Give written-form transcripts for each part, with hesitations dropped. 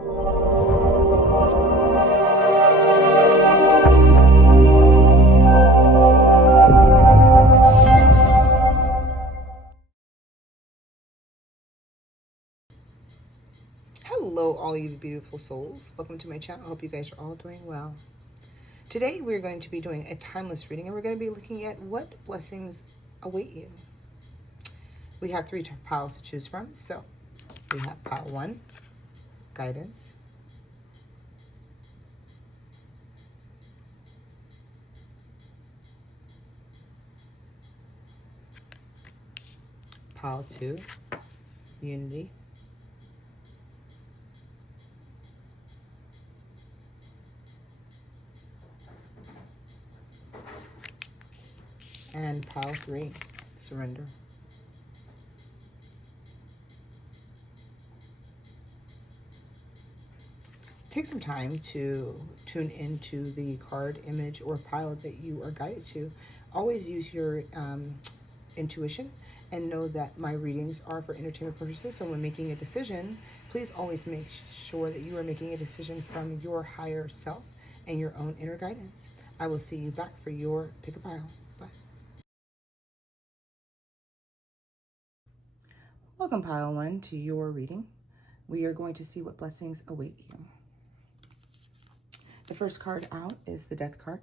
Hello, all you beautiful souls. Welcome to my channel. I hope you guys are all doing well. Today, we're going to be doing a timeless reading, and we're going to be looking at what blessings await you. We have three piles to choose from. So, we have pile 1, guidance. Pile 2, unity. And pile 3, surrender. Take some time to tune into the card, image, or pile that you are guided to. Always use your intuition, and know that my readings are for entertainment purposes. So when making a decision, please always make sure that you are making a decision from your higher self and your own inner guidance. I will see you back for your pick a pile. Bye. Welcome, pile 1, to your reading. We are going to see what blessings await you. The first card out is the Death card.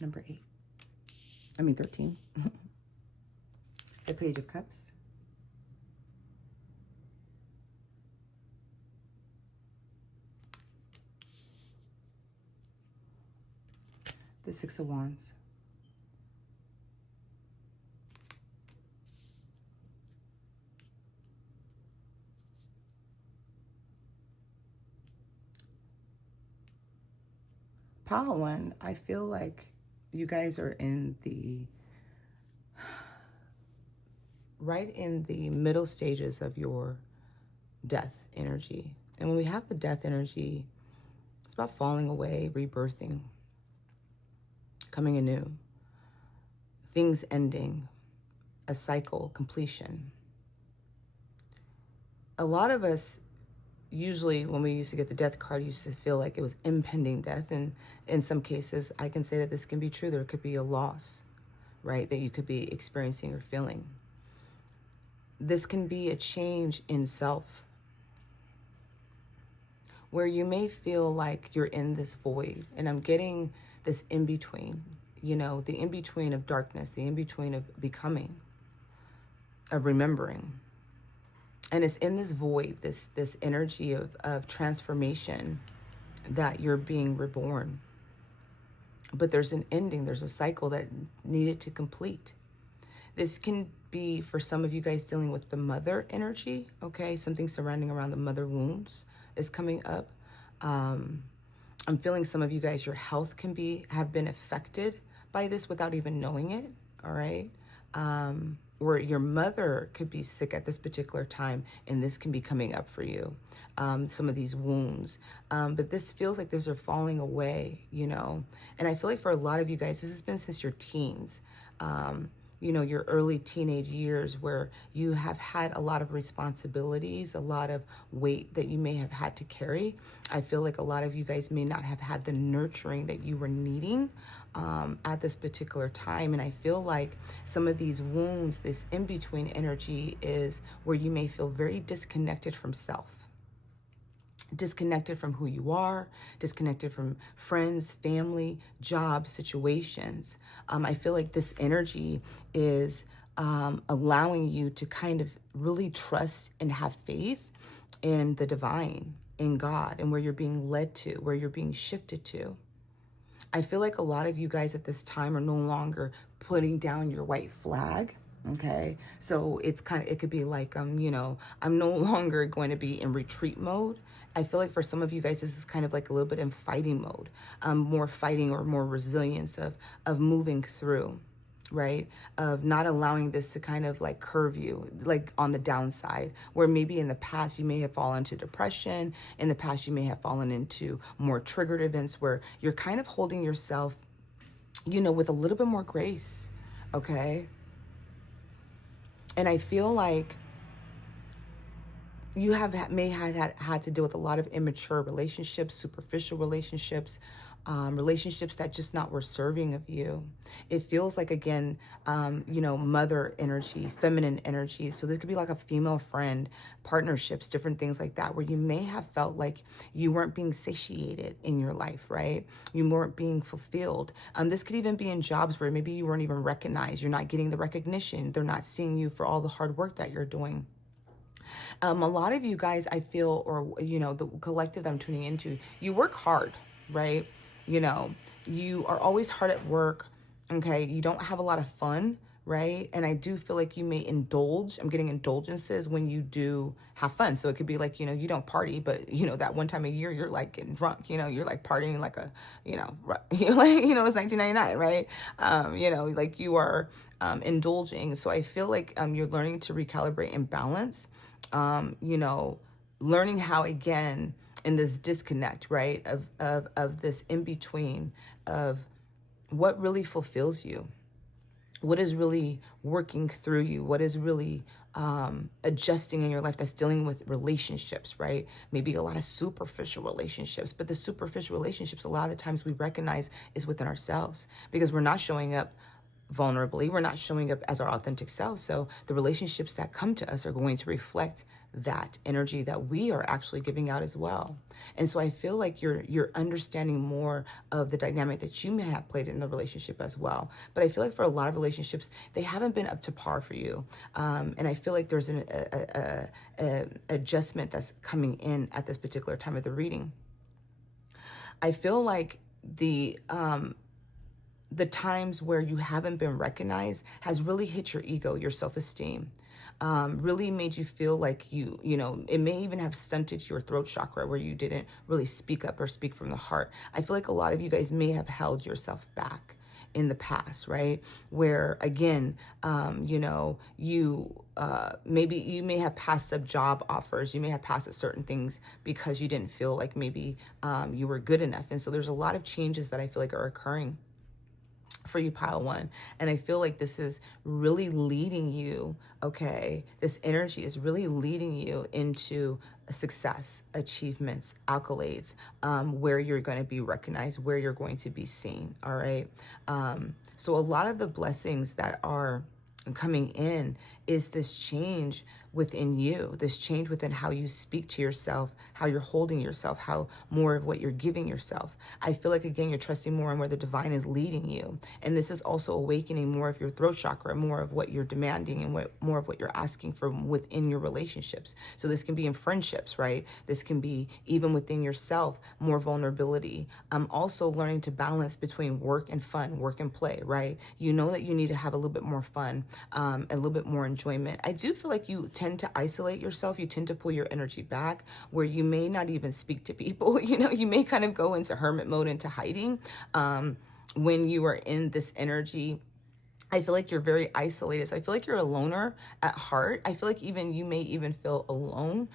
Number 13. The Page of Cups. The Six of Wands. Pile 1, I feel like you guys are right in the middle stages of your death energy. And when we have the death energy, it's about falling away, rebirthing, coming anew, things ending, a cycle, completion. A lot of us, usually when we used to get the Death card, used to feel like it was impending death. And in some cases, I can say that this can be true. There could be a loss, right, that you could be experiencing or feeling. This can be a change in self, where you may feel like you're in this void. And I'm getting this in-between, you know, the in-between of darkness, the in-between of becoming, of remembering. And it's in this void, this energy of transformation, that you're being reborn. But there's an ending, there's a cycle that needed to complete. This can be, for some of you guys, dealing with the mother energy, okay? Something surrounding around the mother wounds is coming up. I'm feeling some of you guys, your health have been affected by this without even knowing it, all right? Or your mother could be sick at this particular time, and this can be coming up for you, some of these wounds. But this feels like these are falling away, you know? And I feel like for a lot of you guys, this has been since your teens, you know, your early teenage years, where you have had a lot of responsibilities, a lot of weight that you may have had to carry. I feel like a lot of you guys may not have had the nurturing that you were needing at this particular time. And I feel like some of these wounds, this in-between energy, is where you may feel very disconnected from self, disconnected from who you are, disconnected from friends, family, job, situations. I feel like this energy is allowing you to kind of really trust and have faith in the divine, in God, and where you're being led to, where you're being shifted to. I feel like a lot of you guys at this time are no longer putting down your white flag. Okay, so it could be like, you know, I'm no longer going to be in retreat mode. I feel like for some of you guys, this is kind of like a little bit in fighting mode, more fighting or more resilience of moving through, right? Of not allowing this to kind of like curve you, like on the downside, where maybe in the past you may have fallen into depression. In the past, you may have fallen into more triggered events where you're kind of holding yourself, you know, with a little bit more grace, okay? And I feel like you may have had to deal with a lot of immature relationships, superficial relationships, relationships that just not were serving of you. It feels like, again, mother energy, feminine energy. So this could be like a female friend, partnerships, different things like that, where you may have felt like you weren't being satiated in your life, right? You weren't being fulfilled. This could even be in jobs where maybe you weren't even recognized. You're not getting the recognition. They're not seeing you for all the hard work that you're doing. A lot of you guys, I feel, or, the collective I'm tuning into, you work hard, right? You are always hard at work. Okay. You don't have a lot of fun, right? And I do feel like you may indulge. I'm getting indulgences when you do have fun. So it could be like, you don't party, but that one time a year, you're like getting drunk, you're like partying like a, you're like, it's 1999, right? Like you are indulging. So I feel like you're learning to recalibrate and balance. Learning how, again, in this disconnect, right, of this in between of what really fulfills you, what is really working through you, what is really adjusting in your life that's dealing with relationships, right? Maybe a lot of superficial relationships, but the superficial relationships, a lot of the times we recognize is within ourselves because we're not showing up vulnerably. We're not showing up as our authentic self. So the relationships that come to us are going to reflect that energy that we are actually giving out as well. And so I feel like you're understanding more of the dynamic that you may have played in the relationship as well. But I feel like for a lot of relationships, they haven't been up to par for you. And I feel like there's an adjustment that's coming in at this particular time of the reading. I feel like the times where you haven't been recognized has really hit your ego, your self-esteem, really made you feel like it may even have stunted your throat chakra where you didn't really speak up or speak from the heart. I feel like a lot of you guys may have held yourself back in the past, right? Where again, maybe you may have passed up job offers, you may have passed up certain things because you didn't feel like maybe you were good enough. And so there's a lot of changes that I feel like are occurring for you, pile one. And I feel like this is really leading you, okay? This energy is really leading you into success, achievements, accolades, where you're going to be recognized, where you're going to be seen, all right? So a lot of the blessings that are coming in is this change within you, this change within how you speak to yourself, how you're holding yourself, how more of what you're giving yourself. I feel like, again, you're trusting more in where the divine is leading you. And this is also awakening more of your throat chakra, more of what you're demanding and more of what you're asking from within your relationships. So this can be in friendships, right? This can be even within yourself, more vulnerability. Also learning to balance between work and fun, work and play, right? You know that you need to have a little bit more fun, a little bit more enjoyment. I do feel like you tend to isolate yourself. You tend to pull your energy back where you may not even speak to people. You may kind of go into hermit mode, into hiding. When you are in this energy, I feel like you're very isolated. So I feel like you're a loner at heart. I feel like you may even feel alone.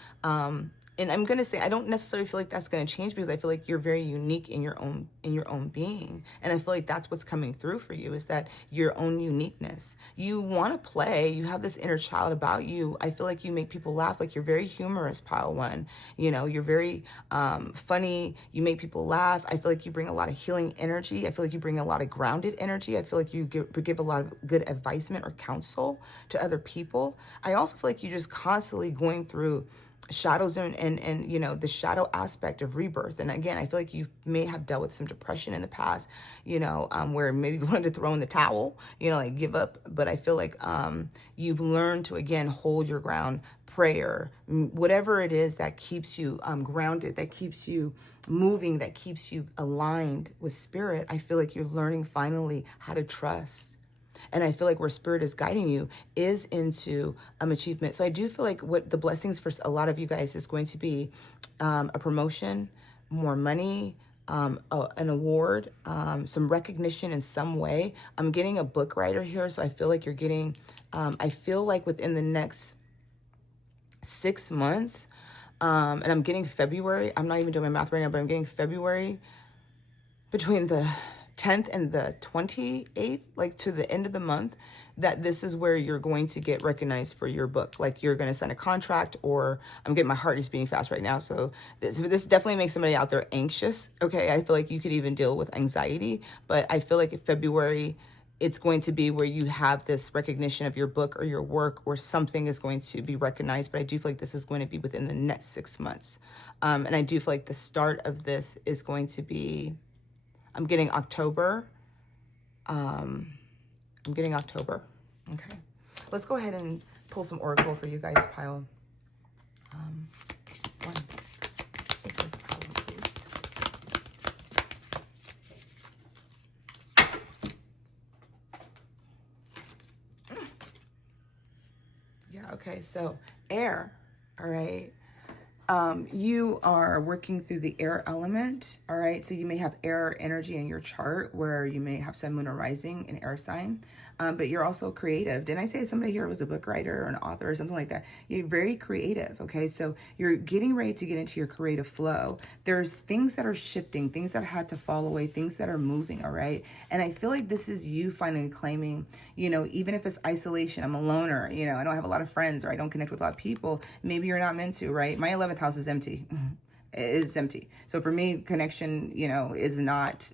And I'm going to say, I don't necessarily feel like that's going to change because I feel like you're very unique in your own being. And I feel like that's what's coming through for you, is that your own uniqueness. You want to play. You have this inner child about you. I feel like you make people laugh. Like, you're very humorous, pile one. You're very funny. You make people laugh. I feel like you bring a lot of healing energy. I feel like you bring a lot of grounded energy. I feel like you give a lot of good advisement or counsel to other people. I also feel like you're just constantly going through shadows and the shadow aspect of rebirth. And again, I feel like you may have dealt with some depression in the past, where maybe you wanted to throw in the towel, like give up. But I feel like you've learned to, again, hold your ground, prayer, whatever it is that keeps you grounded, that keeps you moving, that keeps you aligned with spirit. I feel like you're learning finally how to trust. And I feel like where spirit is guiding you is into achievement. So I do feel like what the blessings for a lot of you guys is going to be a promotion, more money, an award, some recognition in some way. I'm getting a book writer here. So I feel like you're getting, I feel like within the next 6 months, and I'm getting February. I'm not even doing my math right now, but I'm getting February between the 10th and the 28th, like to the end of the month. that this is where you're going to get recognized for your book. Like you're going to sign a contract, or I'm getting, my heart is beating fast right now. So this definitely makes somebody out there anxious. Okay. I feel like you could even deal with anxiety, but I feel like in February, it's going to be where you have this recognition of your book or your work, or something is going to be recognized. But I do feel like this is going to be within the next 6 months. And I do feel like the start of this is going to be, I'm getting October. I'm getting October. Okay. Let's go ahead and pull some oracle for you guys, pile. One. Yeah, okay, so air, all right. You are working through the air element, all right? So you may have air energy in your chart where you may have sun, moon, or rising in air sign, but you're also creative. Didn't I say somebody here was a book writer or an author or something like that? You're very creative, okay? So you're getting ready to get into your creative flow. There's things that are shifting, things that had to fall away, things that are moving, all right? And I feel like this is you finally claiming, you know, even if it's isolation, I'm a loner, you know, I don't have a lot of friends, or I don't connect with a lot of people, maybe you're not meant to, right? My 11th house is empty. It's empty. So for me, connection, you know, is not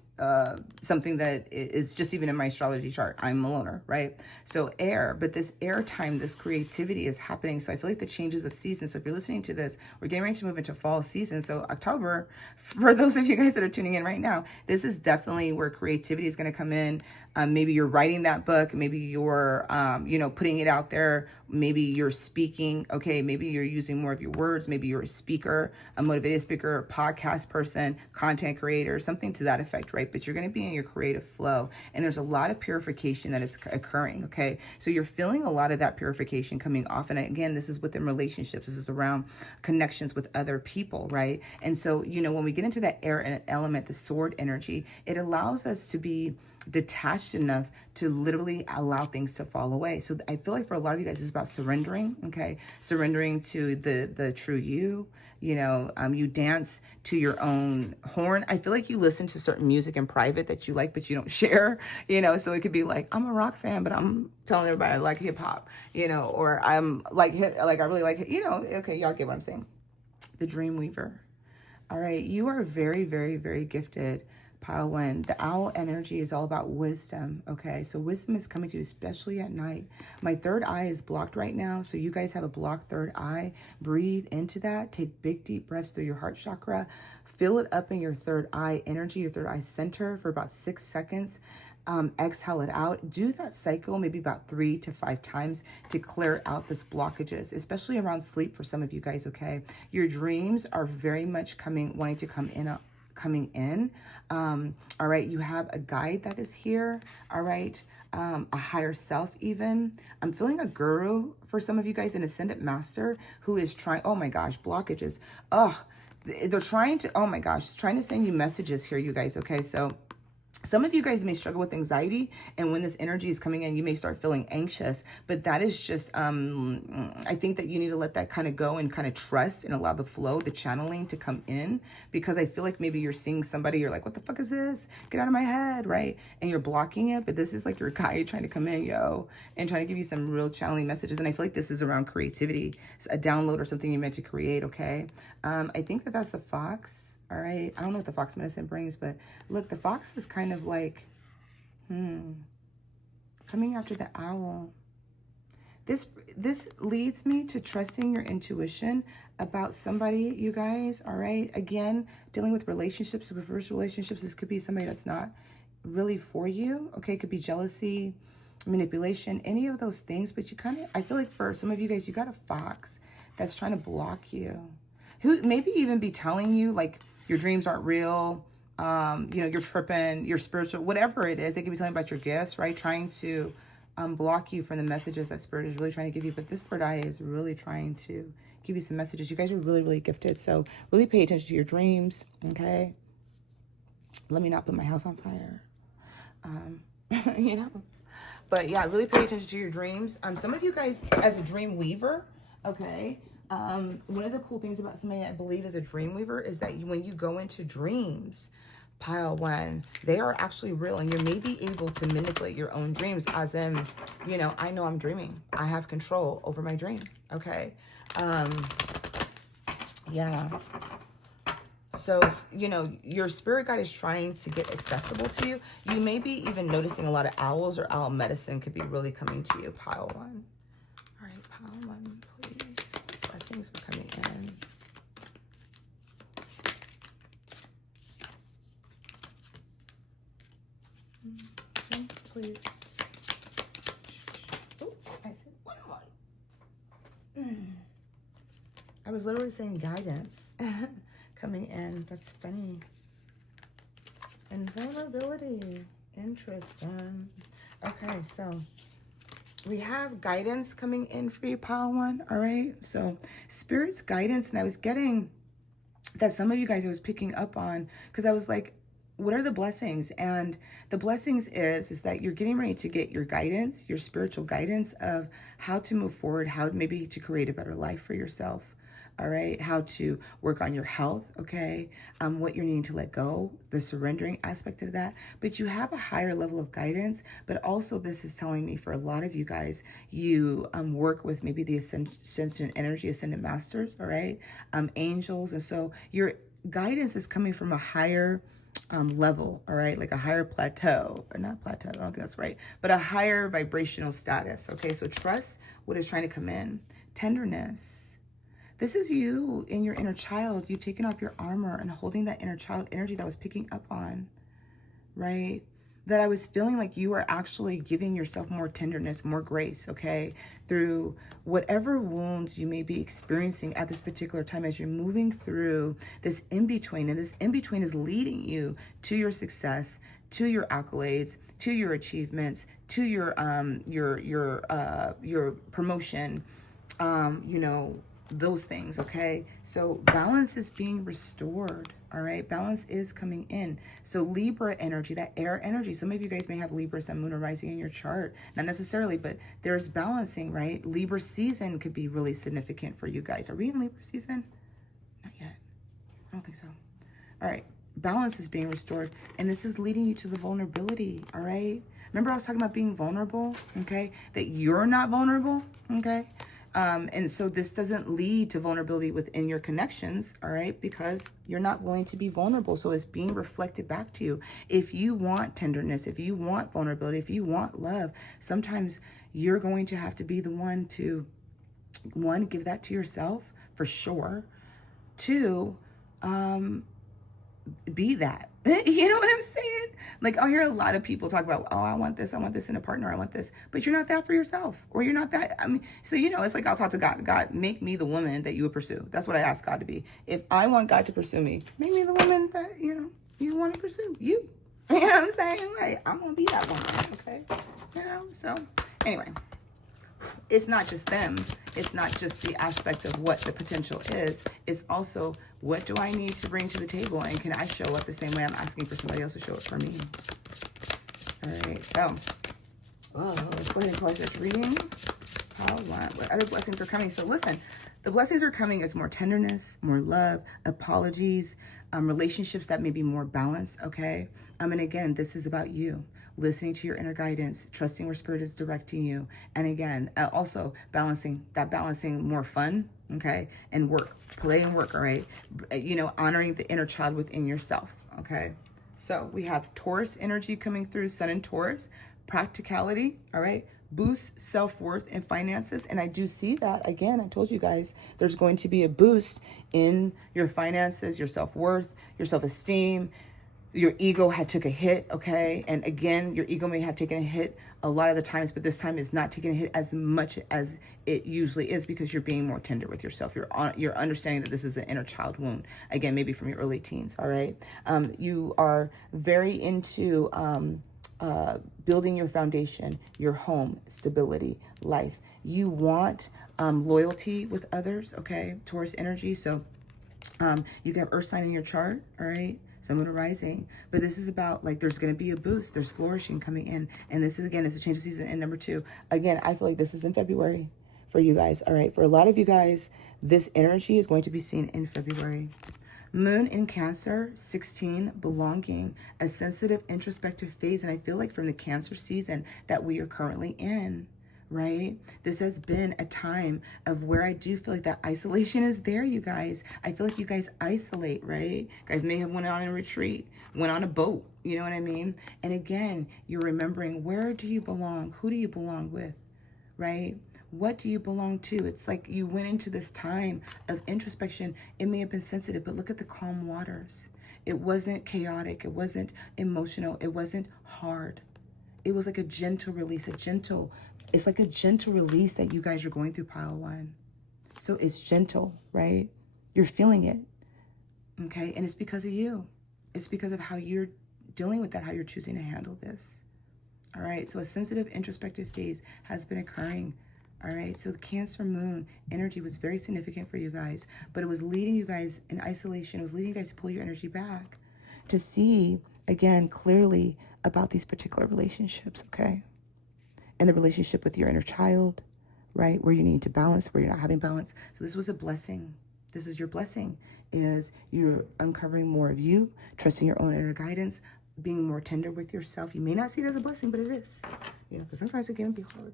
something that is just even in my astrology chart. I'm a loner, right? So air, but this air time, this creativity is happening. So I feel like the changes of season. So if you're listening to this, we're getting ready to move into fall season. So October, for those of you guys that are tuning in right now, this is definitely where creativity is going to come in. Maybe you're writing that book. Maybe you're, you know, putting it out there. Maybe you're speaking. Okay. Maybe you're using more of your words. Maybe you're a speaker, a motivated speaker, a podcast person, content creator, something to that effect, right? But you're going to be in your creative flow, and there's a lot of purification that is occurring. Okay. So you're feeling a lot of that purification coming off. And again, this is within relationships. This is around connections with other people, right? And so, you know, when we get into that air element, the sword energy, it allows us to be detached enough to literally allow things to fall away. So I feel like for a lot of you guys, it's about surrendering, okay? Surrendering to the true you. You know, you dance to your own horn. I feel like you listen to certain music in private that you like, but you don't share, you know? So it could be like, I'm a rock fan, but I'm telling everybody I like hip hop, you know, or I'm like I really like, you know, okay, y'all get what I'm saying. The Dream Weaver. All right, you are very, very, very gifted. Pile one, the owl energy is all about wisdom, okay? So wisdom is coming to you, especially at night. My third eye is blocked right now, so you guys have a blocked third eye. Breathe into that. Take big, deep breaths through your heart chakra. Fill it up in your third eye energy, your third eye center for about 6 seconds. Exhale it out. Do that cycle maybe about 3 to 5 times to clear out this blockages, especially around sleep for some of you guys, okay? Your dreams are very much wanting to come in. All right, you have a guide that is here. All right, a higher self even. I'm feeling a guru for some of you guys, an ascendant master who is trying, oh my gosh, blockages. They're trying to, oh my gosh, trying to send you messages here, you guys, okay? So some of you guys may struggle with anxiety, and when this energy is coming in, you may start feeling anxious, but that is just, I think that you need to let that kind of go and kind of trust and allow the flow, the channeling to come in, because I feel like maybe you're seeing somebody, you're like, what the fuck is this? Get out of my head, right? And you're blocking it, but this is like your guide trying to come in, and trying to give you some real channeling messages. And I feel like this is around creativity, it's a download or something you meant to create, okay? I think that that's the fox. All right, I don't know what the fox medicine brings, but look, the fox is kind of like, coming after the owl. This leads me to trusting your intuition about somebody, you guys, all right? Again, dealing with relationships, reverse relationships, this could be somebody that's not really for you, okay? It could be jealousy, manipulation, any of those things, but you kind of, I feel like for some of you guys, you got a fox that's trying to block you, who maybe even be telling you, like, your dreams aren't real, you know, you're tripping, you're spiritual, whatever it is. They could be telling you about your gifts, right? Trying to block you from the messages that Spirit is really trying to give you. But this third eye is really trying to give you some messages. You guys are really, really gifted. So really pay attention to your dreams, okay? Let me not put my house on fire, you know? But yeah, really pay attention to your dreams. Some of you guys, as a dream weaver, okay, one of the cool things about somebody I believe is a dream weaver is that when you go into dreams, Pile 1, they are actually real, and you may be able to manipulate your own dreams, as in, you know, I know I'm dreaming. I have control over my dream, okay? Yeah. So, you know, your spirit guide is trying to get accessible to you. You may be even noticing a lot of owls or owl medicine could be really coming to you, Pile 1. All right, Pile 1, please. Blessings for coming in. Okay, please. Oh, I said one more. I was literally saying guidance coming in. That's funny. And vulnerability. Interesting. Okay, so we have guidance coming in for you, Pile 1. All right, so Spirit's guidance, and I was getting that some of you guys I was picking up on, because I was like, what are the blessings? And the blessings is that you're getting ready to get your guidance, your spiritual guidance of how to move forward, how maybe to create a better life for yourself. All right, how to work on your health, okay, what you're needing to let go, the surrendering aspect of that. But you have a higher level of guidance, but also this is telling me for a lot of you guys, you work with maybe the ascension energy, ascendant masters, all right, angels. And so your guidance is coming from a higher level, all right, like a higher plateau, or not plateau, I don't think that's right, but a higher vibrational status, okay? So trust what is trying to come in. Tenderness. This is you in your inner child, you taking off your armor and holding that inner child energy that I was picking up on, right? That I was feeling like you are actually giving yourself more tenderness, more grace, okay? Through whatever wounds you may be experiencing at this particular time as you're moving through this in-between. And this in-between is leading you to your success, to your accolades, to your achievements, to your promotion, you know, those things, okay? So balance is being restored, all right? Balance is coming in. So Libra energy, that air energy, some of you guys may have Libra, Sun, Moon, or Rising in your chart. Not necessarily, but there's balancing, right? Libra season could be really significant for you guys. Are we in Libra season? Not yet. I don't think so. All right. Balance is being restored, and this is leading you to the vulnerability, all right? Remember I was talking about being vulnerable, okay? That you're not vulnerable, okay? And so this doesn't lead to vulnerability within your connections, all right? Because you're not going to be vulnerable. So it's being reflected back to you. If you want tenderness, if you want vulnerability, if you want love, sometimes you're going to have to be the one to, one, give that to yourself for sure. Two, be that. You know what I'm saying? Like, I'll hear a lot of people talk about, oh, I want this in a partner, I want this, but you're not that for yourself, or you're not that. I mean, so, you know, it's like I'll talk to God. God, make me the woman that you would pursue. That's what I ask God to be. If I want God to pursue me, make me the woman that, you know, you want to pursue. You know what I'm saying? Like, I'm going to be that woman, okay? You know, so anyway. It's not just them. It's not just the aspect of what the potential is. It's also, what do I need to bring to the table? And can I show up the same way I'm asking for somebody else to show up for me? All right, so, let's go ahead and close this reading. What other blessings are coming? So listen, the blessings are coming as more tenderness, more love, apologies, relationships that may be more balanced, okay? And again, this is about you. Listening to your inner guidance, trusting where spirit is directing you. And again, also balancing more fun, okay? And work, play and work, all right? You know, honoring the inner child within yourself, okay? So we have Taurus energy coming through, Sun and Taurus, practicality, all right? Boost self-worth and finances. And I do see that, again, I told you guys, there's going to be a boost in your finances, your self-worth, your self-esteem. Your ego had took a hit, okay? And again, your ego may have taken a hit a lot of the times, but this time is not taking a hit as much as it usually is, because you're being more tender with yourself. You're understanding that this is an inner child wound. Again, maybe from your early teens, all right? You are very into building your foundation, your home, stability, life. You want loyalty with others, okay? Taurus energy. So you have Earth sign in your chart, all right? Sun, Moon, Rising. But this is about, like, there's going to be a boost. There's flourishing coming in. And this is, again, it's a change of season. And number two, again, I feel like this is in February for you guys. All right. For a lot of you guys, this energy is going to be seen in February. Moon in Cancer, 16, belonging, a sensitive, introspective phase. And I feel like from the Cancer season that we are currently in, right? This has been a time of where I do feel like that isolation is there, you guys. I feel like you guys isolate, right? You guys may have went on a retreat, went on a boat, you know what I mean? And again, you're remembering, where do you belong? Who do you belong with, right? What do you belong to? It's like you went into this time of introspection. It may have been sensitive, but look at the calm waters. It wasn't chaotic. It wasn't emotional. It wasn't hard. It was like a gentle release, it's like a gentle release that you guys are going through, pile one. So it's gentle, right? You're feeling it, okay? And it's because of you. It's because of how you're dealing with that, how you're choosing to handle this. All right, so a sensitive introspective phase has been occurring. All right, so the Cancer moon energy was very significant for you guys, but it was leading you guys in isolation. It was leading you guys to pull your energy back, to see, again, clearly about these particular relationships, okay? And the relationship with your inner child, right? Where you need to balance, where you're not having balance. So this was a blessing. This is your blessing, is you're uncovering more of you, trusting your own inner guidance, being more tender with yourself. You may not see it as a blessing, but it is. You know, because sometimes it can be hard.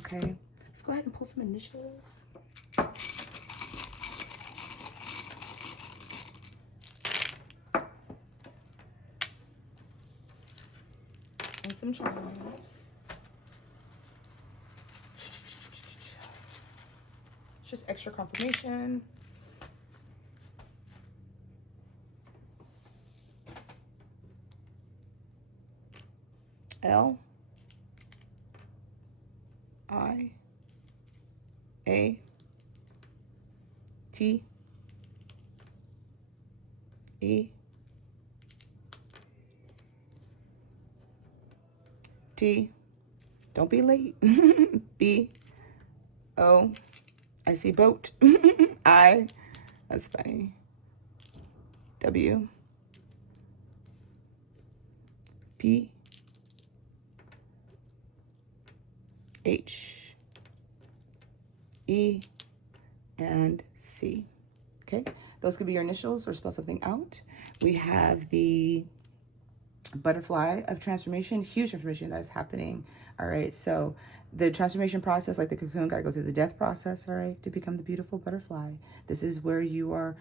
Okay? Let's go ahead and pull some initials. And some charms. It's just extra confirmation. L I A T E T. Don't be late. B O. I see boat. I. That's funny. W P H E and C. Okay, those could be your initials or spell something out. We have the butterfly of transformation, huge transformation that's happening. All right, so the transformation process, like the cocoon, got to go through the death process, all right, to become the beautiful butterfly. This is where you are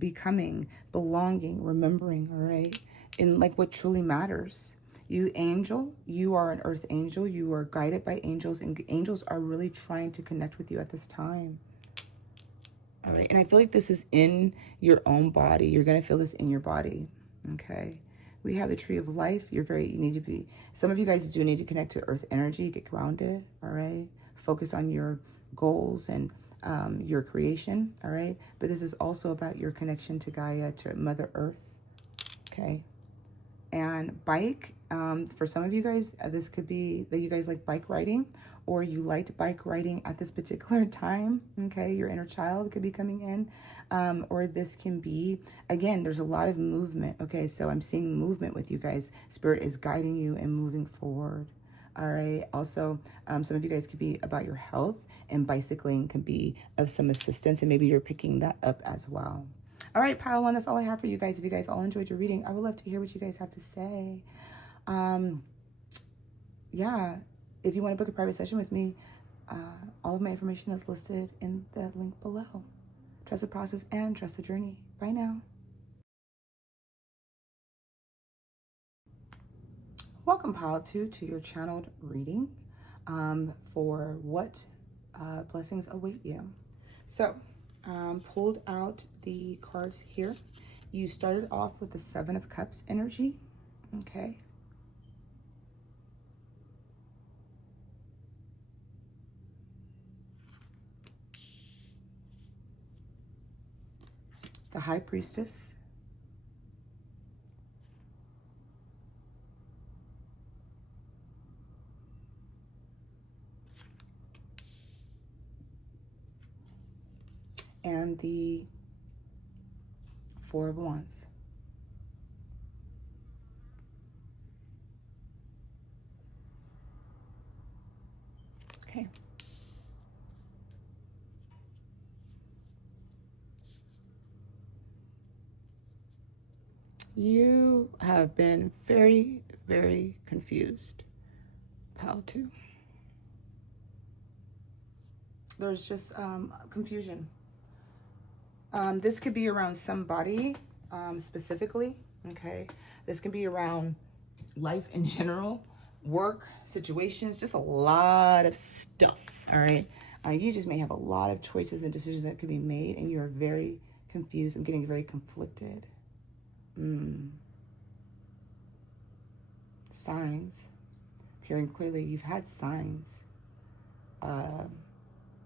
becoming, belonging, remembering, all right, in like what truly matters. You angel, you are an earth angel. You are guided by angels, and angels are really trying to connect with you at this time. All right, and I feel like this is in your own body. You're going to feel this in your body, okay? We have the tree of life. You need to be, some of you guys do need to connect to earth energy, get grounded, all right? Focus on your goals and your creation, all right? But this is also about your connection to Gaia, to Mother Earth, okay? And bike, for some of you guys, this could be that you guys like bike riding, or you liked bike riding at this particular time, okay? Your inner child could be coming in, or this can be, again, there's a lot of movement, okay? So I'm seeing movement with you guys. Spirit is guiding you and moving forward, all right? Also, some of you guys could be about your health, and bicycling can be of some assistance, and maybe you're picking that up as well. All right, pile one, that's all I have for you guys. If you guys all enjoyed your reading, I would love to hear what you guys have to say. Yeah, if you want to book a private session with me, all of my information is listed in the link below. Trust the process and trust the journey. Bye now. Welcome, pile two, to your channeled reading for what blessings await you. So, pulled out the cards here. You started off with the Seven of Cups energy, okay? The High Priestess. And the Four of Wands. Okay. You have been very, very confused. Pile 2. There's just confusion. This could be around somebody specifically, okay? This can be around life in general, work, situations, just a lot of stuff, all right? You just may have a lot of choices and decisions that could be made, and you're very confused. I'm getting very conflicted. Signs. Hearing clearly, you've had signs.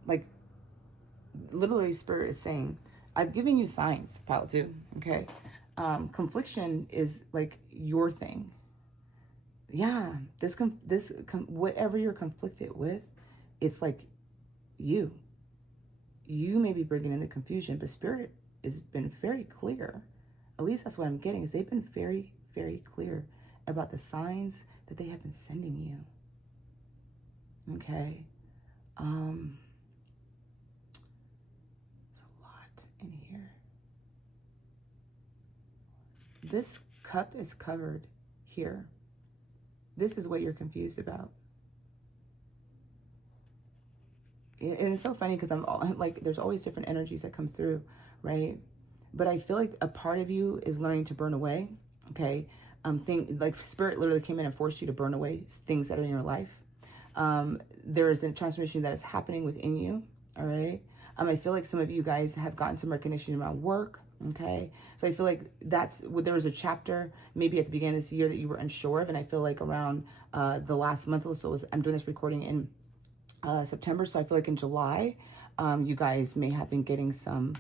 Like, literally, Spirit is saying, I've given you signs, pile 2, okay? Confliction is like your thing. Yeah, whatever you're conflicted with, it's like you may be bringing in the confusion, but Spirit has been very clear. At least that's what I'm getting, is they've been very, very clear about the signs that they have been sending you. Okay. There's a lot in here. This cup is covered here. This is what you're confused about. And it's so funny because like, there's always different energies that come through, right? But I feel like a part of you is learning to burn away, okay? Like Spirit literally came in and forced you to burn away things that are in your life. There is a transformation that is happening within you, all right? I feel like some of you guys have gotten some recognition around work, okay? So I feel like there was a chapter maybe at the beginning of this year that you were unsure of, and I feel like around the last month or so, I'm doing this recording in September, so I feel like in July, you guys may have been getting some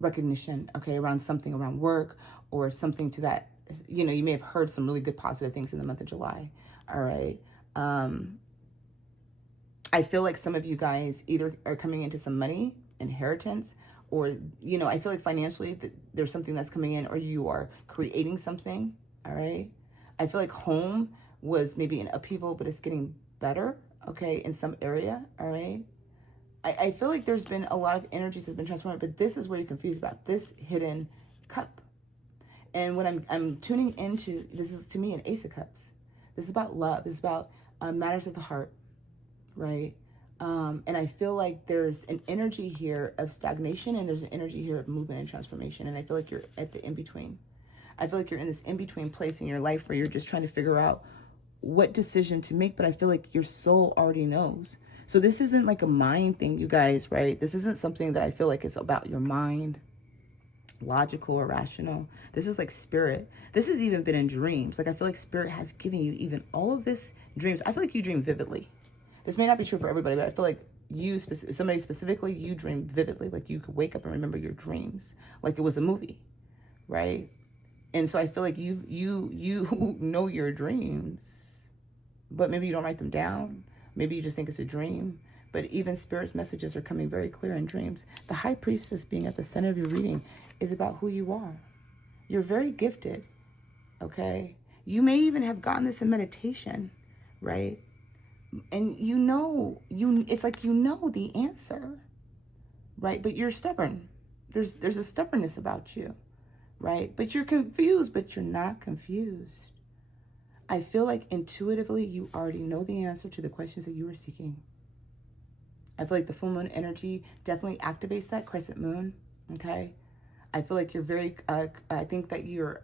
recognition, okay, around something around work or something to that, you may have heard some really good positive things in the month of July, all right? I feel like some of you guys either are coming into some money, inheritance, or, I feel like financially there's something that's coming in, or you are creating something, all right? I feel like home was maybe an upheaval, but it's getting better, okay, in some area, all right? I feel like there's been a lot of energies that have been transformed, but this is where you're confused about, this hidden cup. And when I'm tuning into, this is to me an Ace of Cups. This is about love. This is about matters of the heart, right? And I feel like there's an energy here of stagnation, and there's an energy here of movement and transformation. And I feel like you're at the in-between. I feel like you're in this in-between place in your life where you're just trying to figure out what decision to make, but I feel like your soul already knows. So this isn't like a mind thing, you guys, right? This isn't something that I feel like is about your mind, logical or rational. This is like Spirit. This has even been in dreams. Like, I feel like Spirit has given you even all of this dreams. I feel like you dream vividly. This may not be true for everybody, but I feel like somebody specifically, you dream vividly. Like, you could wake up and remember your dreams like it was a movie, right? And so I feel like you know your dreams, but maybe you don't write them down. Maybe you just think it's a dream. But even Spirit's messages are coming very clear in dreams. The High Priestess being at the center of your reading is about who you are. You're very gifted, okay? You may even have gotten this in meditation, right? And it's like the answer, right? But you're stubborn. There's a stubbornness about you, right? But you're confused, but you're not confused. I feel like intuitively you already know the answer to the questions that you were seeking. I feel like the full moon energy definitely activates that crescent moon, okay? I feel like you're very, I think that you're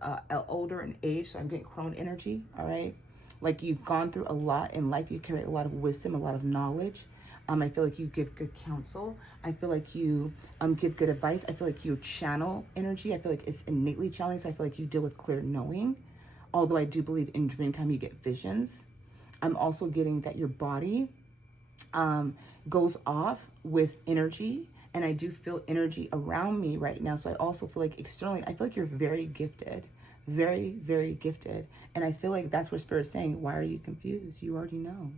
older in age, so I'm getting crone energy, all right? Like, you've gone through a lot in life. You carry a lot of wisdom, a lot of knowledge. I feel like you give good counsel. I feel like you give good advice. I feel like you channel energy. I feel like it's innately challenging, so I feel like you deal with clear knowing. Although I do believe in dream time you get visions. I'm also getting that your body goes off with energy, and I do feel energy around me right now. So I also feel like externally, I feel like you're very gifted, very, very gifted. And I feel like that's what Spirit's saying. Why are you confused? You already know.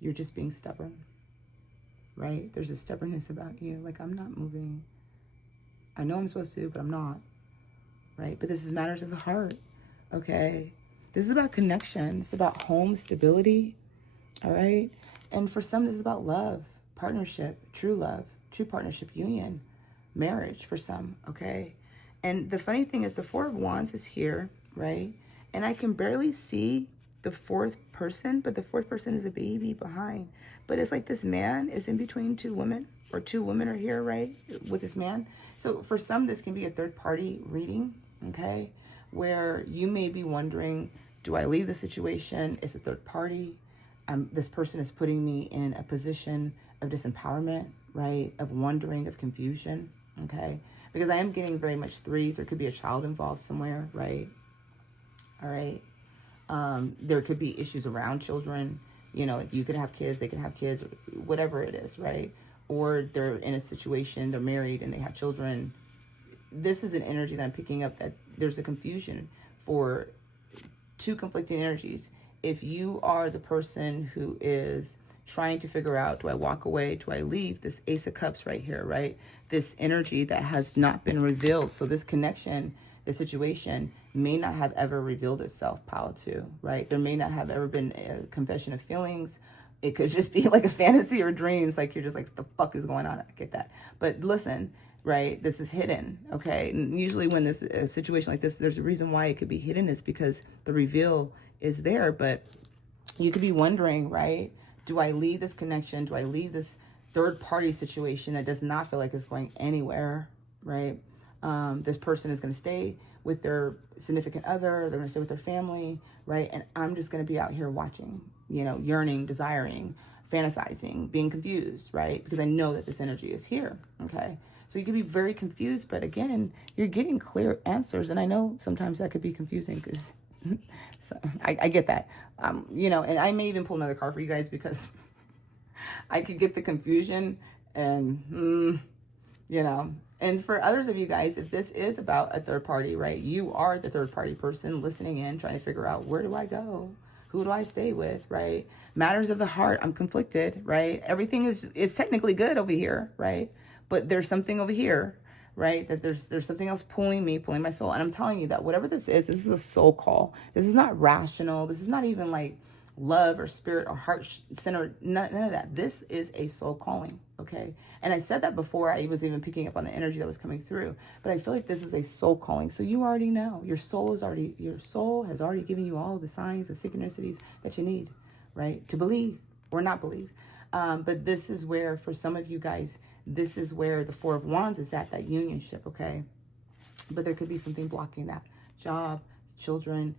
You're just being stubborn, right? There's a stubbornness about you. Like, I'm not moving. I know I'm supposed to, but I'm not, right? But this is matters of the heart, okay? This is about connection. It's about home stability, all right? And for some, this is about love, partnership, true love, true partnership, union, marriage for some, okay? And the funny thing is the Four of Wands is here, right? And I can barely see the fourth person, but the fourth person is a baby behind. But it's like this man is in between two women, or two women are here, right, with this man. So for some, this can be a third party reading, okay, where you may be wondering, do I leave the situation? It's a third party. This person is putting me in a position of disempowerment, right, of wondering, of confusion, okay, because I am getting very much threes. There could be a child involved somewhere, right? All right. There could be issues around children, you know, like you could have kids, they could have kids, whatever it is, right? Or they're in a situation, they're married and they have children. This is an energy that I'm picking up, that there's a confusion for two conflicting energies. If you are the person who is trying to figure out, do I walk away, do I leave, this Ace of Cups right here, right? This energy that has not been revealed. So this connection, the situation may not have ever revealed itself, Pile 2, right? There may not have ever been a confession of feelings. It could just be like a fantasy or dreams, like you're just like, what the fuck is going on? I get that. But listen, right, this is hidden, okay? And usually when this a situation like this, there's a reason why it could be hidden, is because the reveal is there. But you could be wondering, right, do I leave this connection? Do I leave this third party situation that does not feel like it's going anywhere, right? This person is going to stay with their significant other, they're going to stay with their family, right? And I'm just going to be out here watching, you know, yearning, desiring, fantasizing, being confused, right? Because I know that this energy is here, okay? So you could be very confused, but again, you're getting clear answers. And I know sometimes that could be confusing because so I get that, you know, and I may even pull another card for you guys because I could get the confusion and, you know. And for others of you guys, if this is about a third party, right, you are the third party person listening in, trying to figure out, where do I go? Who do I stay with, right? Matters of the heart, I'm conflicted, right? Everything is technically good over here, right? But there's something over here, right? That there's something else pulling my soul. And I'm telling you that whatever this is a soul call. This is not rational. This is not even like love or spirit or heart center, none of that. This is a soul calling, okay? And I said that before I was even picking up on the energy that was coming through, but I feel like this is a soul calling. So you already know, your soul has already given you all the signs, the synchronicities that you need, right? To believe or not believe. But this is where, for some of you guys, this is where the Four of Wands is at, that unionship, okay? But there could be something blocking that. Job, children,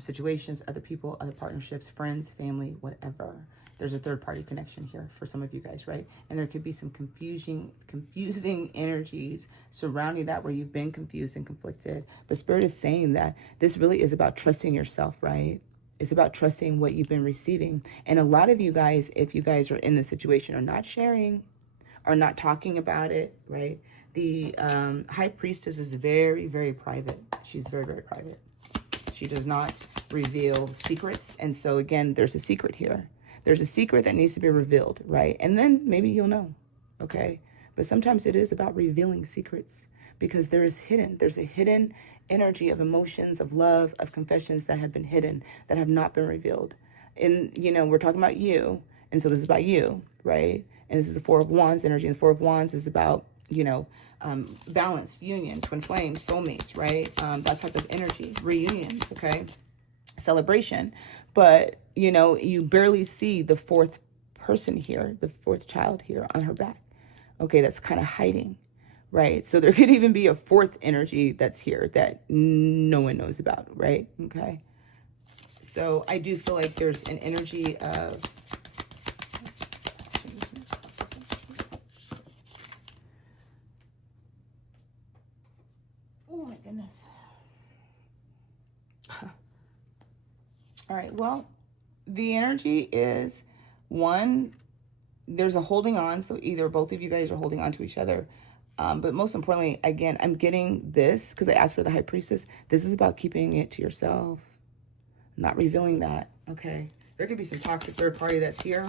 situations, other people, other partnerships, friends, family, whatever. There's a third party connection here for some of you guys, right? And there could be some confusing energies surrounding that, where you've been confused and conflicted. But Spirit is saying that this really is about trusting yourself, right? It's about trusting what you've been receiving. And a lot of you guys, if you guys are in the situation, are not sharing, are not talking about it, right? The High Priestess is very, very private. She's very, very private. She does not reveal secrets. And so again, there's a secret here. There's a secret that needs to be revealed, right? And then maybe you'll know, okay? But sometimes it is about revealing secrets, because there's a hidden energy of emotions, of love, of confessions that have been hidden, that have not been revealed. And, you know, we're talking about you. And so this is about you, right? And this is the Four of Wands energy. And the Four of Wands is about, you know, balance, union, twin flames, soulmates, right? That type of energy, reunions, okay? Celebration. But, you know, you barely see the fourth person here, the fourth child here on her back. Okay, that's kind of hiding, right? So there could even be a fourth energy that's here that no one knows about, right? Okay. So I do feel like there's an energy of... Oh my goodness. All right, well, the energy is, one, there's a holding on. So either both of you guys are holding on to each other. But most importantly, again, I'm getting this because I asked for the High Priestess. This is about keeping it to yourself, not revealing that, okay? There could be some toxic third party that's here,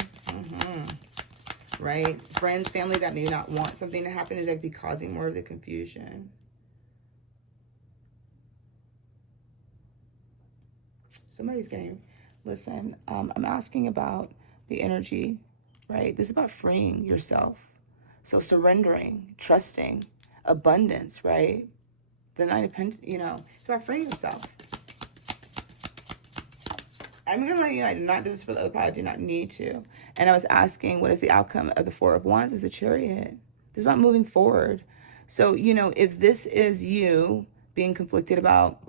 right? Friends, family that may not want something to happen, and that could be causing more of the confusion. Somebody's getting, listen, I'm asking about the energy, right? This is about freeing yourself. So surrendering, trusting, abundance, right? The Nine of Pentacles, you know, it's about freeing yourself. I'm going to let you know, I did not do this for the other part. I do not need to. And I was asking, what is the outcome of the Four of Wands as a Chariot? This is about moving forward. So, you know, if this is you being conflicted about,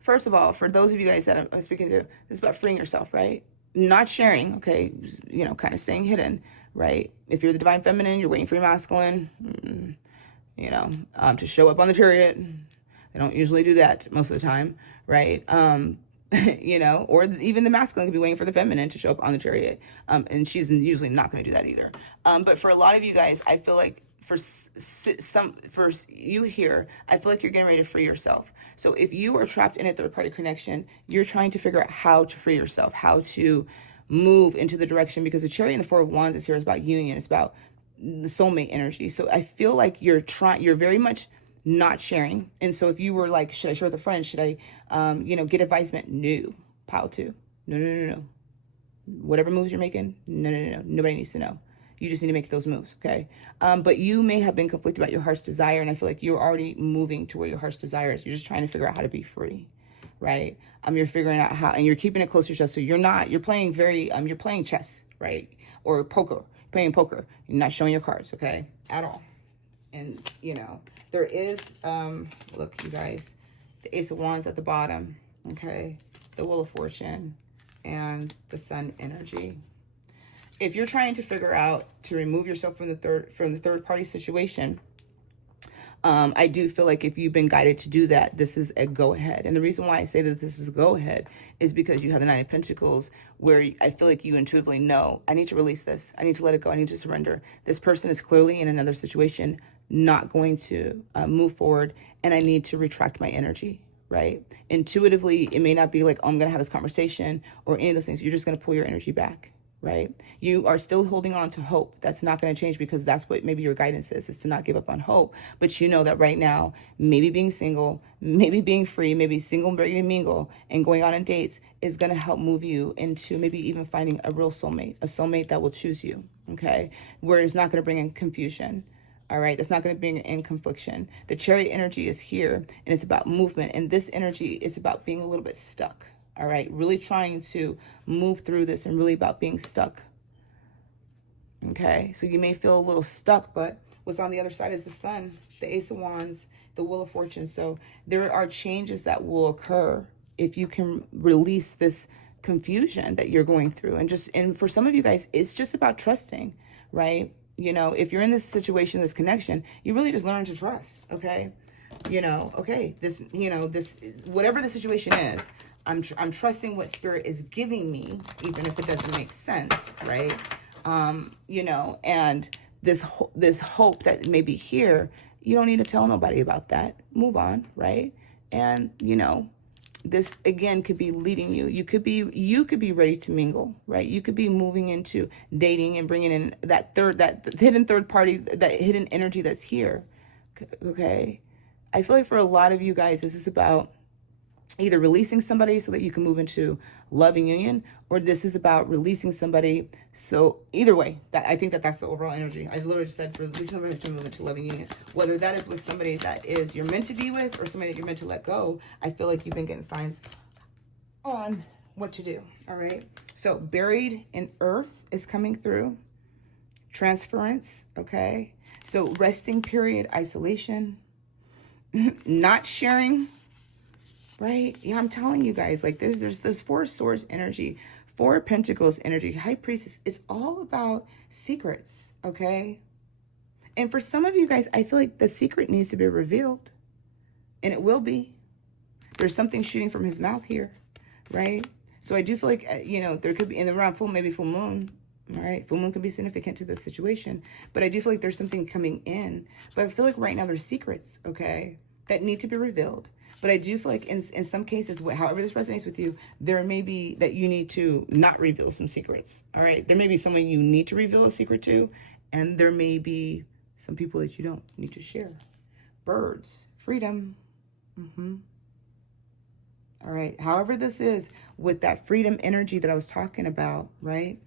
first of all, for those of you guys that I'm speaking to, this is about freeing yourself, right? Not sharing, okay? You know, kind of staying hidden, right? If you're the divine feminine, you're waiting for your masculine, you know, to show up on the Chariot. They don't usually do that most of the time, right? You know, or even the masculine could be waiting for the feminine to show up on the Chariot. And she's usually not going to do that either. But for a lot of you guys, I feel like for you here, I feel like you're getting ready to free yourself. So if you are trapped in a third party connection, you're trying to figure out how to free yourself, how to move into the direction, because the Chariot and the Four of Wands is here is about union. It's about the soulmate energy. So I feel like you're very much not sharing. And so if you were like, should I share with a friend? Should I, you know, get advisement? No. Pile two. No. Whatever moves you're making, no. Nobody needs to know. You just need to make those moves, okay? But you may have been conflicted about your heart's desire, and I feel like you're already moving to where your heart's desire is. You're just trying to figure out how to be free, right? You're figuring out how, and you're keeping it close to your chest. So you're playing you're playing chess, right? Or poker, playing poker. You're not showing your cards, okay? At all. And, you know, there is, look, you guys, the Ace of Wands at the bottom, okay? The Wheel of Fortune and the Sun energy. If you're trying to figure out to remove yourself from the third party situation, I do feel like if you've been guided to do that, this is a go ahead. And the reason why I say that this is a go ahead is because you have the Nine of Pentacles, where I feel like you intuitively know, I need to release this. I need to let it go. I need to surrender. This person is clearly in another situation, not going to move forward, and I need to retract my energy, right? Intuitively, it may not be like, oh, I'm going to have this conversation or any of those things. You're just going to pull your energy back. Right? You are still holding on to hope. That's not going to change, because that's what maybe your guidance is to not give up on hope. But you know that right now, maybe being single, maybe being free, maybe single, ready to mingle, and going on dates is going to help move you into maybe even finding a real soulmate, a soulmate that will choose you, okay? Where it's not going to bring in confusion. All right, that's not going to bring in confliction. The Chariot energy is here, and it's about movement. And this energy is about being a little bit stuck. All right, really trying to move through this, and really about being stuck. Okay, so you may feel a little stuck, but what's on the other side is the Sun, the Ace of Wands, the Wheel of Fortune. So there are changes that will occur if you can release this confusion that you're going through. And for some of you guys, it's just about trusting, right? You know, if you're in this situation, this connection, you really just learn to trust, okay? You know, okay, this, you know, this, whatever the situation is, I'm trusting what Spirit is giving me, even if it doesn't make sense, right? You know, and this hope that may be here, you don't need to tell nobody about that. Move on, right? And, you know, this again could be leading you. You could be ready to mingle, right? You could be moving into dating and bringing in that hidden third party, that hidden energy that's here, okay? I feel like for a lot of you guys, this is about either releasing somebody so that you can move into loving union, or this is about releasing somebody. So either way, that I think that's the overall energy. I literally just said for releasing somebody to move into loving union, whether that is with somebody that is you're meant to be with, or somebody that you're meant to let go. I feel like you've been getting signs on what to do. All right. So buried in earth is coming through. Transference. Okay. So resting period, isolation, not sharing. Right? Yeah, I'm telling you guys, like there's this Four Swords energy, Four Pentacles energy, High Priestess. It's all about secrets, okay? And for some of you guys, I feel like the secret needs to be revealed, and it will be. There's something shooting from his mouth here, right? So I do feel like, you know, there could be in the round full, maybe full moon, all right? Full moon could be significant to this situation, but I do feel like there's something coming in. But I feel like right now there's secrets, okay, that need to be revealed. But I do feel like in some cases, however this resonates with you, there may be that you need to not reveal some secrets, all right? There may be someone you need to reveal a secret to, and there may be some people that you don't need to share. Birds, freedom. All right, however this is, with that freedom energy that I was talking about, right?